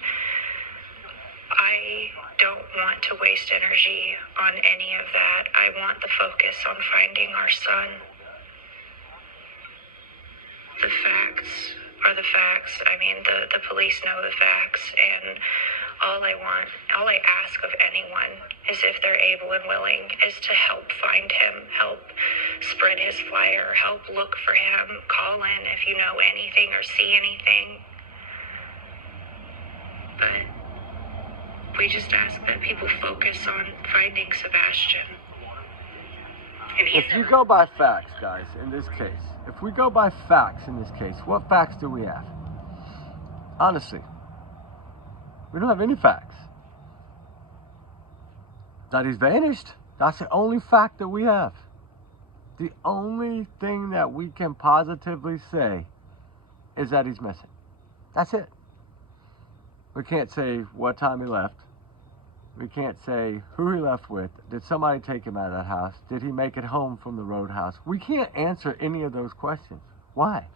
I don't want to waste energy on any of that. I want the focus on finding our son. The facts are the facts. I mean, the police know the facts, and all I ask of anyone is, if they're able and willing, is to help find him, help spread his flyer, help look for him, call in if you know anything or see anything. But we just ask that people focus on finding Sebastian. And If you go by facts, guys, in this case, if we go by facts in this case, what facts do we have? Honestly, we don't have any facts. That he's vanished, that's the only fact that we have. The only thing that we can positively say is that he's missing. That's it. We can't say what time he left. We can't say who he left with. Did somebody take him out of that house? Did he make it home from the roadhouse? We can't answer any of those questions. Why?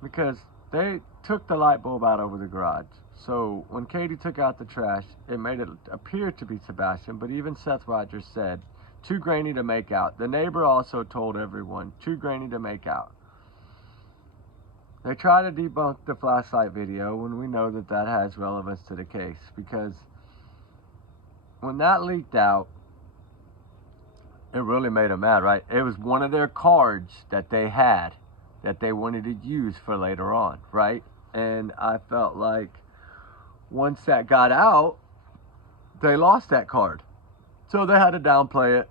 Because they took the light bulb out over the garage. So when Katie took out the trash, it made it appear to be Sebastian, but even Seth Rogers said, too grainy to make out. The neighbor also told everyone, too grainy to make out. They try to debunk the flashlight video when we know that that has relevance to the case, because when that leaked out, it really made them mad, right? It was one of their cards that they had that they wanted to use for later on, right? And I felt like once that got out, they lost that card. So they had to downplay it,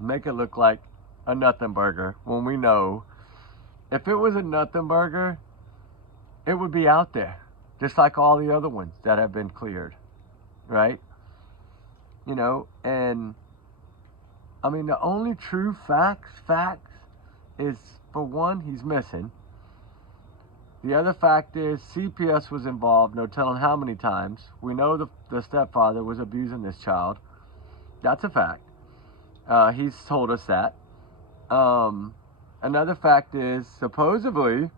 make it look like a nothing burger, when we know if it was a nothing burger, it would be out there, just like all the other ones that have been cleared, right? And I mean, the only true facts is, for one, he's missing. The other fact is CPS was involved, no telling how many times. We know the stepfather was abusing this child. That's a fact. He's told us that. Another fact is, supposedly,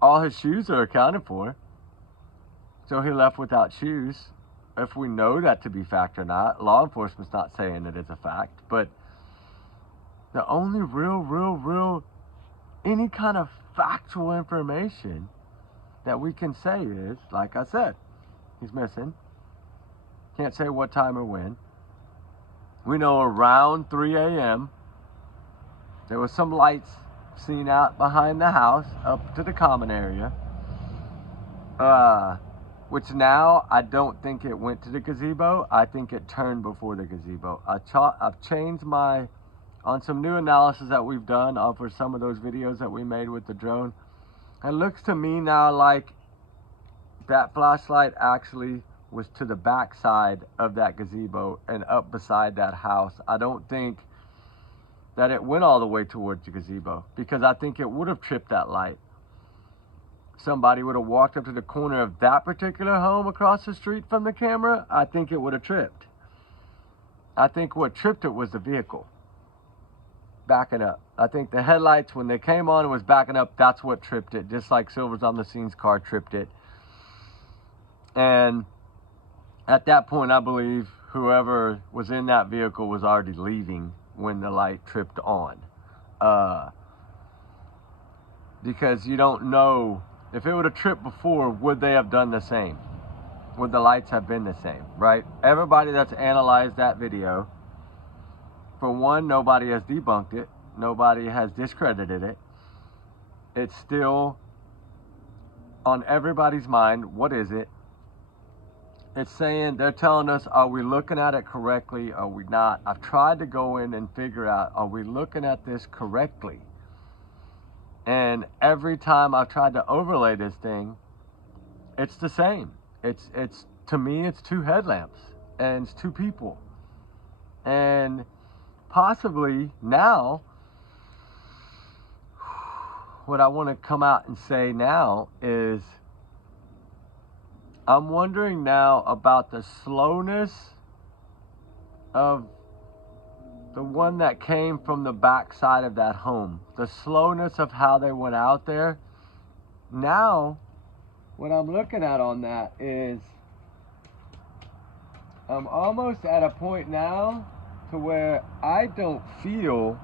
all his shoes are accounted for. So he left without shoes. If we know that to be fact or not, law enforcement's not saying it is a fact, but the only real, any kind of factual information that we can say is, like I said, he's missing. Can't say what time or when. We know around 3 a.m. there was some lights seen out behind the house up to the common area. Which now, I don't think it went to the gazebo. I think it turned before the gazebo. I've changed on some new analysis that we've done over some of those videos that we made with the drone. It looks to me now like that flashlight actually was to the back side of that gazebo and up beside that house. I don't think that it went all the way towards the gazebo, because I think it would have tripped that light. Somebody would have walked up to the corner of that particular home across the street from the camera, I think it would have tripped. I think what tripped it was the vehicle backing up. I think the headlights, when they came on and was backing up, that's what tripped it, just like Silver's on the scene's car tripped it. And at that point, I believe whoever was in that vehicle was already leaving when the light tripped on. Because you don't know, if it would have tripped before, would they have done the same? Would the lights have been the same, right? Everybody that's analyzed that video, for one, nobody has debunked it. Nobody has discredited it. It's still on everybody's mind. What is it? It's saying, they're telling us, are we looking at it correctly? Are we not? I've tried to go in and figure out, are we looking at this correctly? And every time I've tried to overlay this thing, it's the same. It's to me, it's two headlamps and it's two people. And possibly now, what I want to come out and say now is, I'm wondering now about the slowness of the one that came from the back side of that home. The slowness of how they went out there. Now, what I'm looking at on that is, I'm almost at a point now to where I don't feel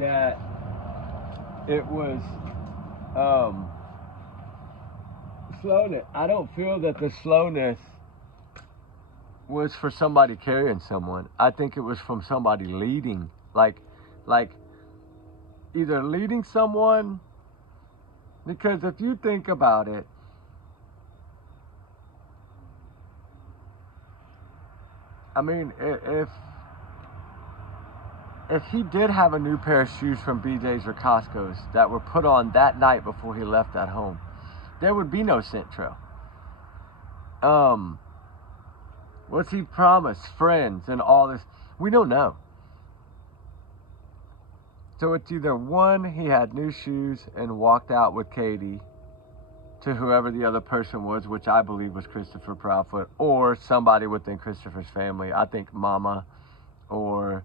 that it was slowness. I don't feel that the slowness was for somebody carrying someone. I think it was from somebody leading, like either leading someone, because if you think about it, I mean, if he did have a new pair of shoes from BJ's or Costco's that were put on that night before he left that home, there would be no scent trail. What's he promised? Friends and all this. We don't know. So it's either one, he had new shoes and walked out with Katie to whoever the other person was, which I believe was Christopher Proudfoot, or somebody within Christopher's family. I think Mama or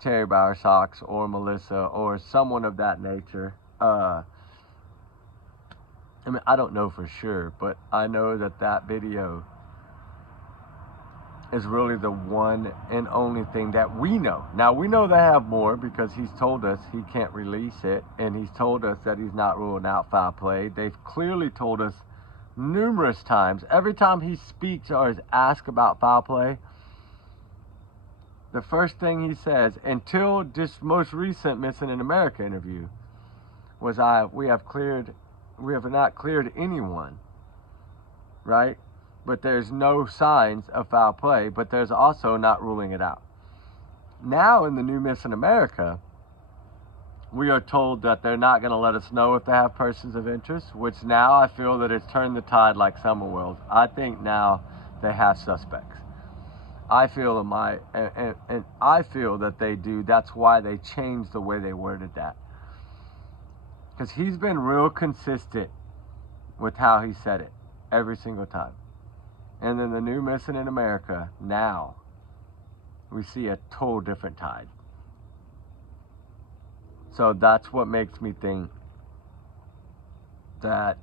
Terry Bowersox or Melissa or someone of that nature. I mean, I don't know for sure, but I know that that video is really the one and only thing that we know. Now, we know they have more because he's told us he can't release it, and he's told us that he's not ruling out foul play. They've clearly told us numerous times, every time he speaks or is asked about foul play, the first thing he says, until this most recent Missing in America interview, was we have not cleared anyone, right? But there's no signs of foul play, but there's also not ruling it out. Now in the new Missing America, we are told that they're not going to let us know if they have persons of interest, which now I feel that it's turned the tide like summer wells. I think now they have suspects. I feel and I feel that they do. That's why they changed the way they worded that. Because he's been real consistent with how he said it every single time. And then the new Missing in America, now we see a total different tide. So that's what makes me think that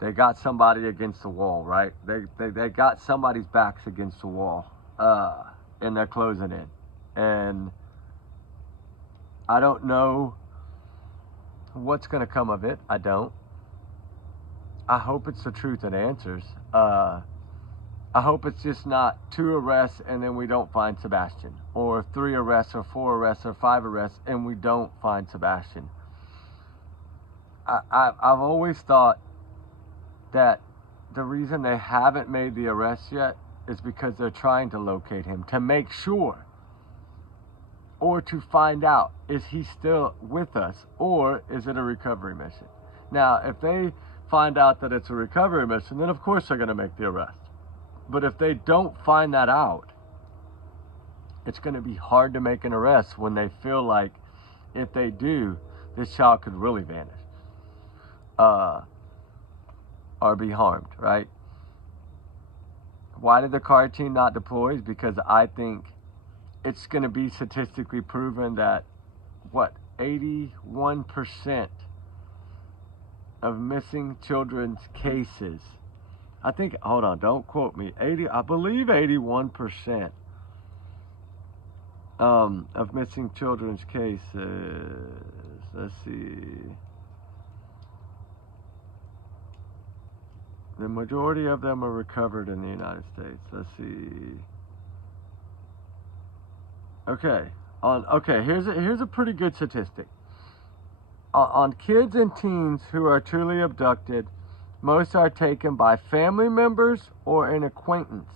they got somebody against the wall, right? They got somebody's backs against the wall, and they're closing in. And I don't know what's going to come of it. I don't. I hope it's the truth and answers. I hope it's just not 2 arrests and then we don't find Sebastian, or 3 arrests or 4 arrests or 5 arrests and we don't find Sebastian. I've always thought that the reason they haven't made the arrest yet is because they're trying to locate him, to make sure, or to find out, is he still with us, or is it a recovery mission? Now, if they find out that it's a recovery mission, then of course they're going to make the arrest. But if they don't find that out, it's going to be hard to make an arrest when they feel like if they do, this child could really vanish. Or be harmed, right? Why did the car team not deploy? Because I think it's going to be statistically proven that, 81% of missing children's cases, I think, hold on, don't quote me, I believe 81% of missing children's cases, let's see, the majority of them are recovered in the United States. Let's see. Okay, here's a pretty good statistic. On kids and teens who are truly abducted, most are taken by family members or an acquaintance.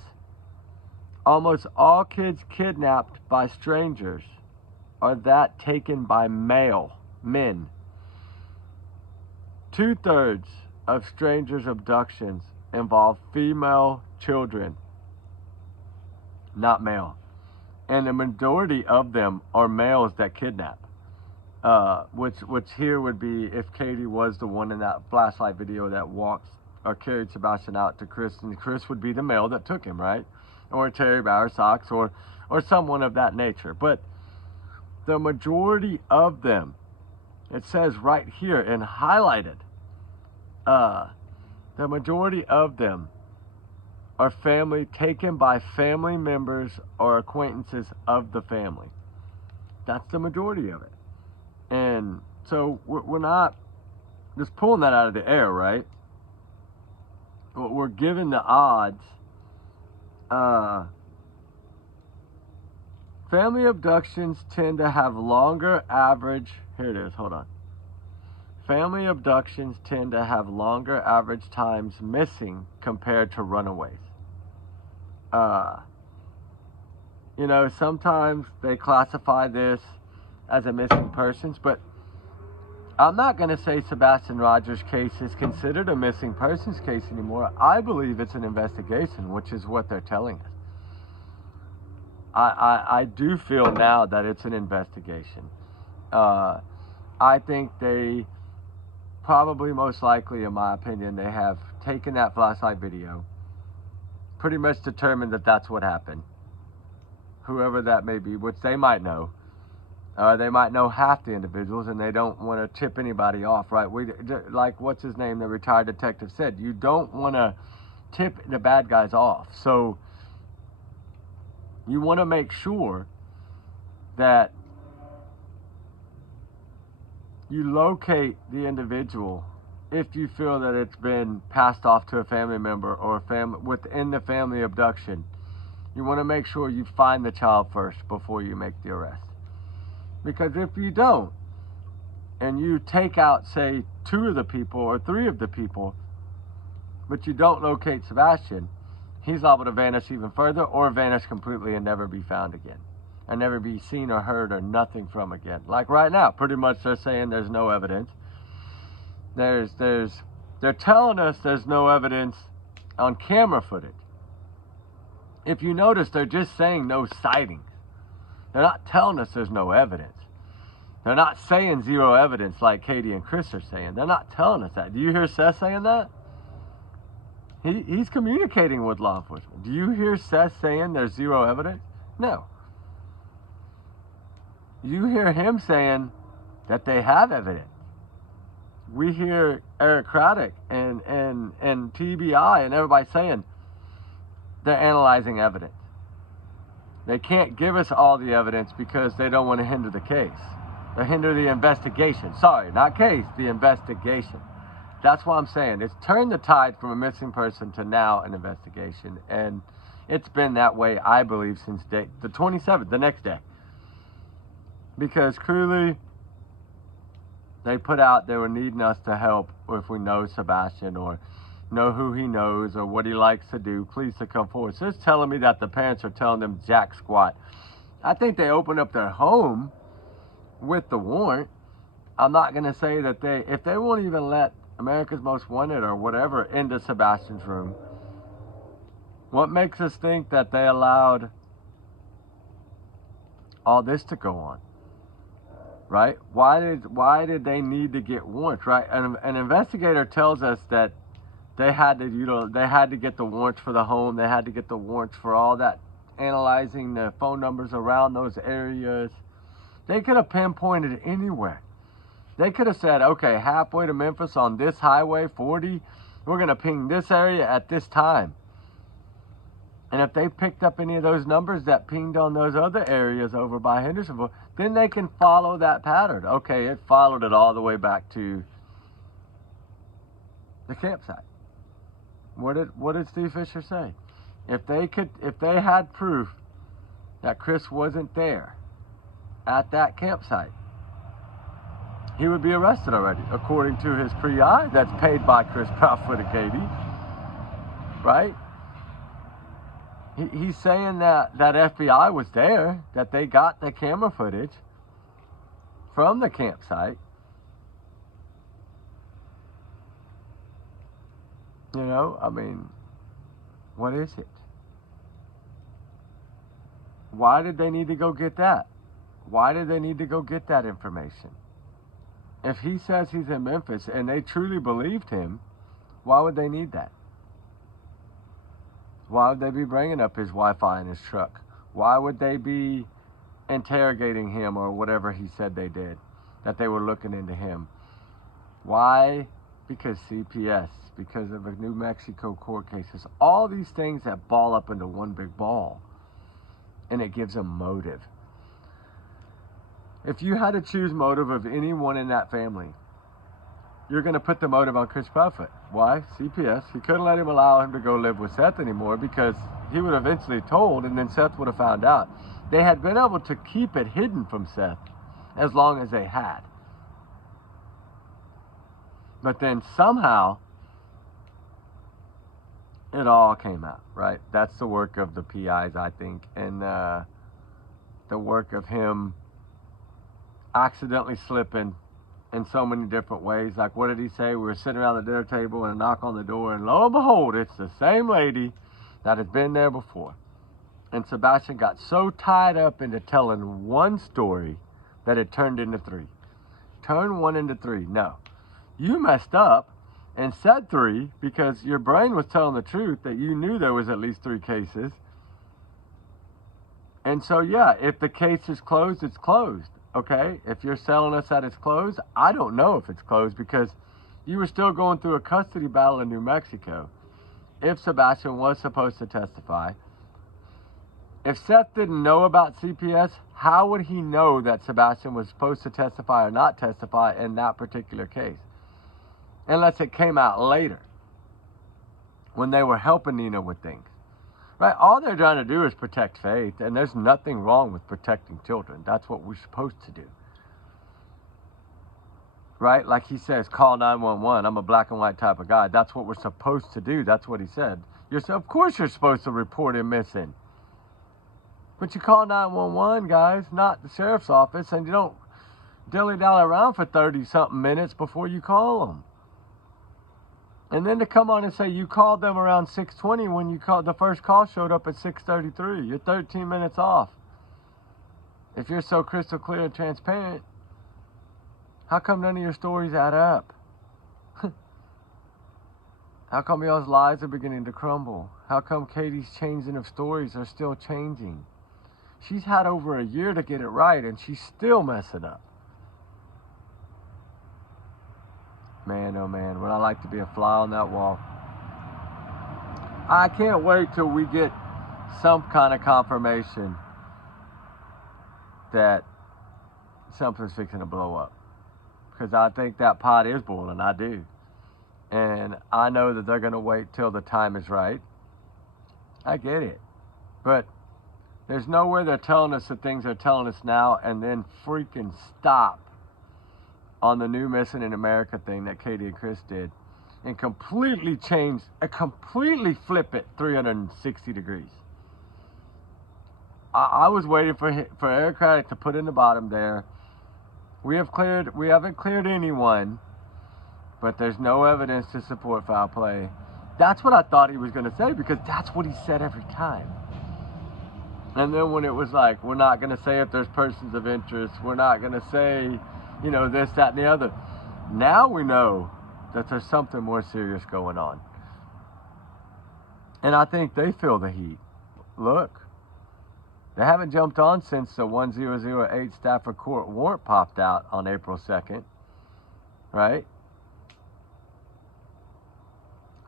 Almost all kids kidnapped by strangers are that taken by male men. 2/3 of strangers' abductions involve female children, not male. And the majority of them are males that kidnap. Which here would be if Katie was the one in that flashlight video that walked or carried Sebastian out to Chris, and Chris would be the male that took him, right? Or Terry Bowersox or someone of that nature. But the majority of them, it says right here and highlighted, the majority of them are taken by family members or acquaintances of the family. That's the majority of it. And so we're not just pulling that out of the air, right? We're given the odds. Family abductions tend to have longer average, here it is, hold on. Family abductions tend to have longer average times missing compared to runaways. You know, sometimes they classify this as a missing persons, but I'm not going to say Sebastian Roger's case is considered a missing persons case anymore. I believe it's an investigation, which is what they're telling us. I do feel now that it's an investigation. I think they probably, most likely, in my opinion, they have taken that flashlight video, pretty much determined that that's what happened. Whoever that may be, which they might know. They might know half the individuals, and they don't want to tip anybody off, right? Like, what's his name, the retired detective said, you don't want to tip the bad guys off. So you want to make sure that you locate the individual if you feel that it's been passed off to a family member or a family within the family abduction. You want to make sure you find the child first before you make the arrest. Because if you don't, and you take out, say, 2 of the people or 3 of the people, but you don't locate Sebastian, he's liable to vanish even further or vanish completely and never be found again. And never be seen or heard or nothing from again. Like right now, pretty much they're saying there's no evidence. They're telling us there's no evidence on camera footage. If you notice, they're just saying no sightings. They're not telling us there's no evidence. They're not saying zero evidence like Katie and Chris are saying. They're not telling us that. Do you hear Seth saying that? He's communicating with law enforcement. Do you hear Seth saying there's zero evidence? No. You hear him saying that they have evidence. We hear Eric Craddock and TBI and everybody saying they're analyzing evidence. They can't give us all the evidence because they don't want to hinder the case. Or hinder the investigation. Sorry, not case, the investigation. That's what I'm saying. It's turned the tide from a missing person to now an investigation. And it's been that way, I believe, since the 27th, the next day. Because clearly, they put out they were needing us to help if we know Sebastian or know who he knows or what he likes to do. Please to come forward. So it's telling me that the parents are telling them jack squat. I think they opened up their home with the warrant. I'm not going to say that if they won't even let America's Most Wanted or whatever into Sebastian's room, what makes us think that they allowed all this to go on? Right? Why did they need to get warrants? Right? An investigator tells us that they had to get the warrants for the home. They had to get the warrants for all that, analyzing the phone numbers around those areas. They could have pinpointed anywhere. They could have said, okay, halfway to Memphis on this highway, 40, we're going to ping this area at this time. And if they picked up any of those numbers that pinged on those other areas over by Hendersonville, then they can follow that pattern. Okay, it followed it all the way back to the campsite. What did Steve Fisher say? If they had proof that Chris wasn't there at that campsite, he would be arrested already, according to his PI that's paid by Chris Proudfoot and Katie, right? He's saying that FBI was there, that they got the camera footage from the campsite. You know, I mean, what is it? Why did they need to go get that? Why did they need to go get that information? If he says he's in Memphis and they truly believed him, why would they need that? Why would they be bringing up his Wi-Fi in his truck? Why would they be interrogating him or whatever he said they did, that they were looking into him? Why? Because CPS, because of the New Mexico court cases, all these things that ball up into one big ball, and it gives them motive. If you had to choose motive of anyone in that family, you're going to put the motive on Chris Proudfoot. Why? CPS. He couldn't let him allow him to go live with Seth anymore because he would have eventually told, and then Seth would have found out. They had been able to keep it hidden from Seth as long as they had. But then somehow, it all came out, right? That's the work of the PIs, I think, and the work of him accidentally slipping in so many different ways. Like, what did he say? We were sitting around the dinner table and a knock on the door, and lo and behold, it's the same lady that had been there before. And Sebastian got so tied up into telling one story that it turned into three. Turn one into three. No. You messed up and said three because your brain was telling the truth that you knew there was at least three cases. And so, yeah, if the case is closed, it's closed. Okay, if you're selling us that it's closed, I don't know if it's closed because you were still going through a custody battle in New Mexico. If Sebastian was supposed to testify, if Seth didn't know about CPS, how would he know that Sebastian was supposed to testify or not testify in that particular case? Unless it came out later, when they were helping Nina with things. Right? All they're trying to do is protect Faith, and there's nothing wrong with protecting children. That's what we're supposed to do. Right? Like he says, call 911. I'm a black and white type of guy. That's what we're supposed to do. That's what he said. Of course you're supposed to report him missing. But you call 911, guys, not the sheriff's office, and you don't dilly-dally around for 30-something minutes before you call them. And then to come on and say you called them around 6:20 when you called, the first call showed up at 6:33. You're 13 minutes off. If you're so crystal clear and transparent, how come none of your stories add up? How come y'all's lies are beginning to crumble? How come Katie's changing of stories are still changing? She's had over a year to get it right, and she's still messing up. Man, oh man, would I like to be a fly on that wall. I can't wait till we get some kind of confirmation that something's fixing to blow up. Because I think that pot is boiling, I do. And I know that they're going to wait till the time is right. I get it. But there's nowhere they're telling us the things they're telling us now and then freaking stop on the new Missing in America thing that Katie and Chris did and completely flip it 360 degrees. I was waiting for Eric Craddock to put in the bottom there. We haven't cleared anyone, but there's no evidence to support foul play. That's what I thought he was going to say because that's what he said every time. And then when it was like, we're not going to say if there's persons of interest, we're not going to say, you know, this, that, and the other. Now we know that there's something more serious going on. And I think they feel the heat. Look, they haven't jumped on since the 1008 Stafford Court warrant popped out on April 2nd, right?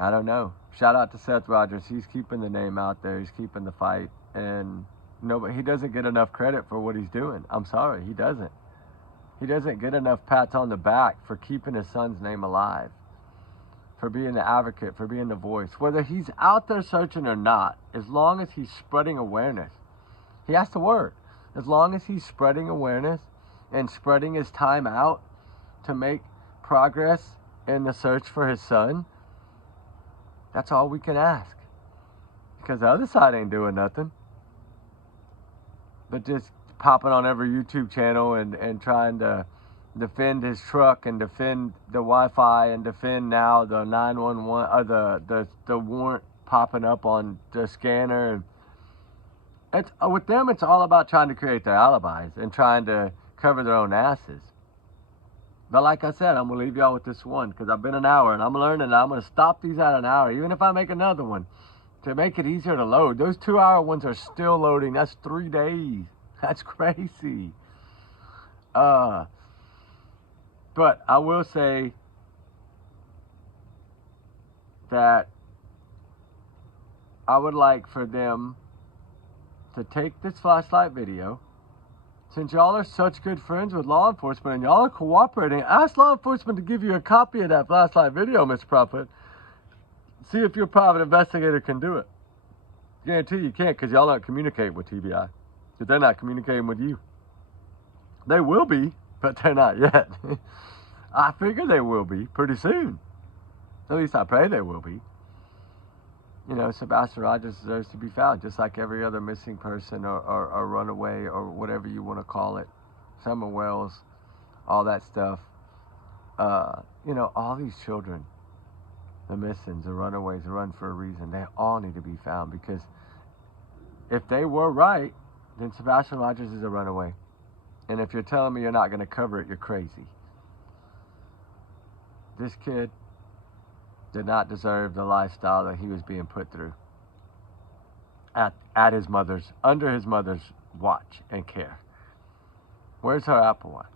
I don't know. Shout out to Seth Rogers. He's keeping the name out there. He's keeping the fight. And no, but he doesn't get enough credit for what he's doing. I'm sorry, he doesn't. He doesn't get enough pats on the back for keeping his son's name alive, for being the advocate, for being the voice. Whether he's out there searching or not, as long as he's spreading awareness, he has to work. As long as he's spreading awareness and spreading his time out to make progress in the search for his son, that's all we can ask. Because the other side ain't doing nothing but just popping on every YouTube channel and trying to defend his truck and defend the Wi-Fi and defend now the 911 or the warrant popping up on the scanner. And it's with them, it's all about trying to create their alibis and trying to cover their own asses. But like I said, I'm gonna leave y'all with this one because I've been an hour and I'm learning. And I'm gonna stop these at an hour, even if I make another one to make it easier to load. Those 2-hour ones are still loading. That's 3 days. That's crazy. But I will say that I would like for them to take this flashlight video. Since y'all are such good friends with law enforcement and y'all are cooperating, ask law enforcement to give you a copy of that flashlight video, Mr. Prophet. See if your private investigator can do it. Guarantee you can't because y'all don't communicate with TBI. Because they're not communicating with you. They will be, but they're not yet. I figure they will be pretty soon. At least I pray they will be. You know, Sebastian Roger deserves to be found, just like every other missing person or runaway or whatever you want to call it. Summer Wells, all that stuff. You know, all these children, the missings, the runaways, the run for a reason. They all need to be found because if they were right, then Sebastian Rogers is a runaway. And if you're telling me you're not going to cover it, you're crazy. This kid did not deserve the lifestyle that he was being put through at his mother's, under his mother's watch and care. Where's her Apple Watch?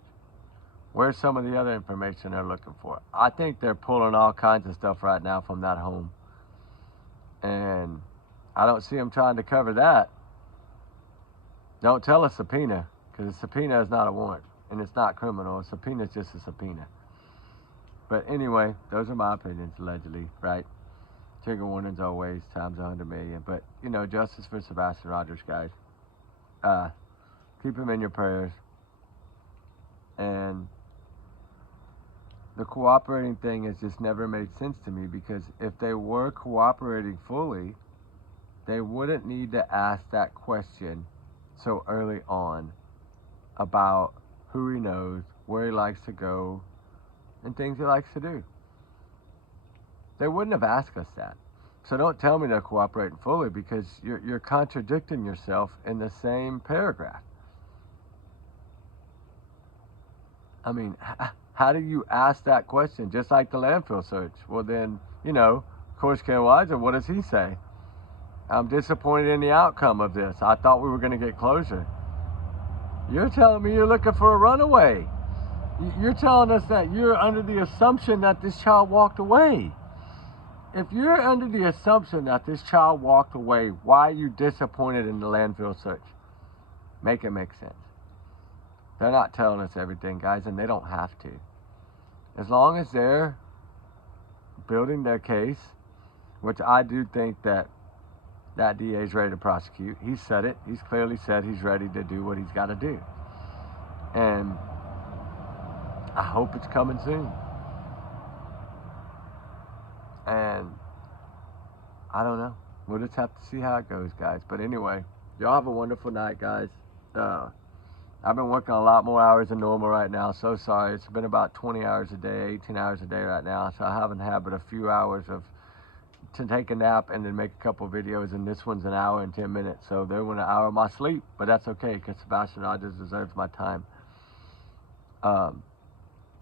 Where's some of the other information they're looking for? I think they're pulling all kinds of stuff right now from that home. And I don't see them trying to cover that. Don't tell a subpoena, because a subpoena is not a warrant. And it's not criminal. A subpoena is just a subpoena. But anyway, those are my opinions, allegedly, right? Trigger warnings always, times 100 million. But, you know, justice for Sebastian Rogers, guys. Keep him in your prayers. And the cooperating thing has just never made sense to me because if they were cooperating fully, they wouldn't need to ask that question so early on about who he knows, where he likes to go, and things he likes to do. They wouldn't have asked us that. So don't tell me they're cooperating fully because you're contradicting yourself in the same paragraph. I mean, how do you ask that question? Just like the landfill search. Well then, you know, of course, Ken Weiser, what does he say? I'm disappointed in the outcome of this. I thought we were going to get closure. You're telling me you're looking for a runaway. You're telling us that you're under the assumption that this child walked away. If you're under the assumption that this child walked away, why are you disappointed in the landfill search? Make it make sense. They're not telling us everything, guys, and they don't have to. As long as they're building their case, which I do think that DA is ready to prosecute. He said it. He's clearly said he's ready to do what he's got to do. And I hope it's coming soon. And I don't know. We'll just have to see how it goes, guys. But anyway, y'all have a wonderful night, guys. I've been working a lot more hours than normal right now. So sorry. It's been about 20 hours a day, 18 hours a day right now. So I haven't had but a few hours to take a nap and then make a couple videos. And this one's an hour and 10 minutes. So they went an hour of my sleep. But that's okay because Sebastian Rogers deserves my time.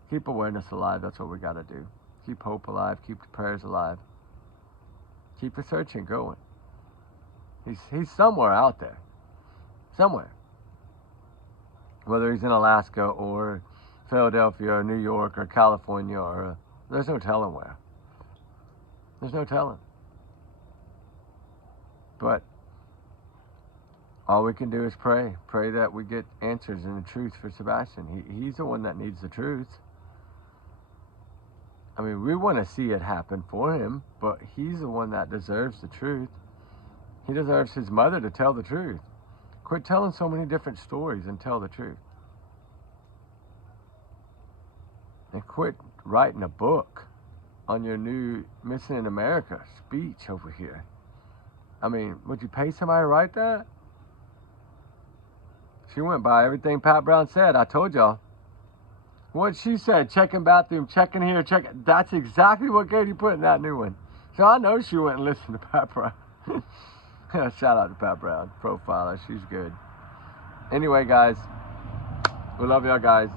Keep awareness alive. That's what we got to do. Keep hope alive. Keep the prayers alive. Keep the searching going. He's somewhere out there. Somewhere. Whether he's in Alaska or Philadelphia or New York or California or there's no telling where. There's no telling. But all we can do is pray. Pray that we get answers and the truth for Sebastian. He's the one that needs the truth. I mean, we want to see it happen for him, but he's the one that deserves the truth. He deserves his mother to tell the truth. Quit telling so many different stories and tell the truth. And quit writing a book on your new Missing in America speech over here. I mean, would you pay somebody to write that? She went by everything Pat Brown said. I told y'all. What she said, checking bathroom, checking here, checking. That's exactly what Katie put in that new one. So I know she went and listened to Pat Brown. Shout out to Pat Brown, profiler. She's good. Anyway, guys, we love y'all guys.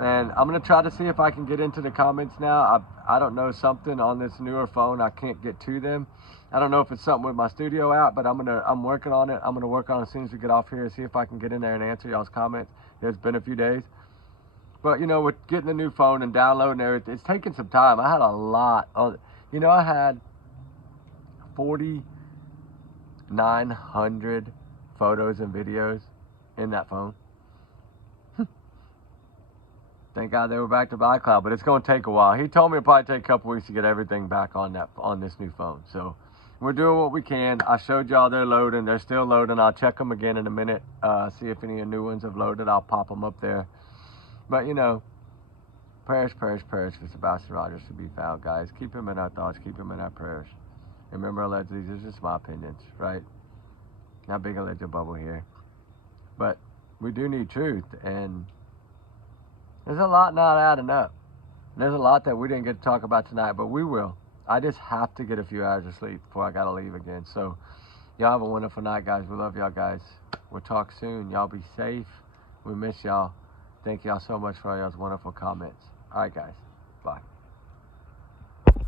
And I'm going to try to see if I can get into the comments now. I don't know, something on this newer phone. I can't get to them. I don't know if it's something with my studio app, but I'm working on it. I'm going to work on it as soon as we get off here, see if I can get in there and answer y'all's comments. It's been a few days. But, you know, with getting the new phone and downloading everything, it's taking some time. I had a lot of, you know, I had 4,900 photos and videos in that phone. Thank God they were back to iCloud, but it's going to take a while. He told me it'll probably take a couple weeks to get everything back on this new phone. So we're doing what we can. I showed y'all they're loading. They're still loading. I'll check them again in a minute. See if any of the new ones have loaded. I'll pop them up there. But, you know, prayers for Sebastian Roger to be found, guys. Keep him in our thoughts. Keep him in our prayers. And remember, allegedly, these are just my opinions, right? Not big alleged bubble here. But we do need truth, and there's a lot not adding up. There's a lot that we didn't get to talk about tonight, but we will. I just have to get a few hours of sleep before I got to leave again. So y'all have a wonderful night, guys. We love y'all, guys. We'll talk soon. Y'all be safe. We miss y'all. Thank y'all so much for all y'all's wonderful comments. All right, guys. Bye.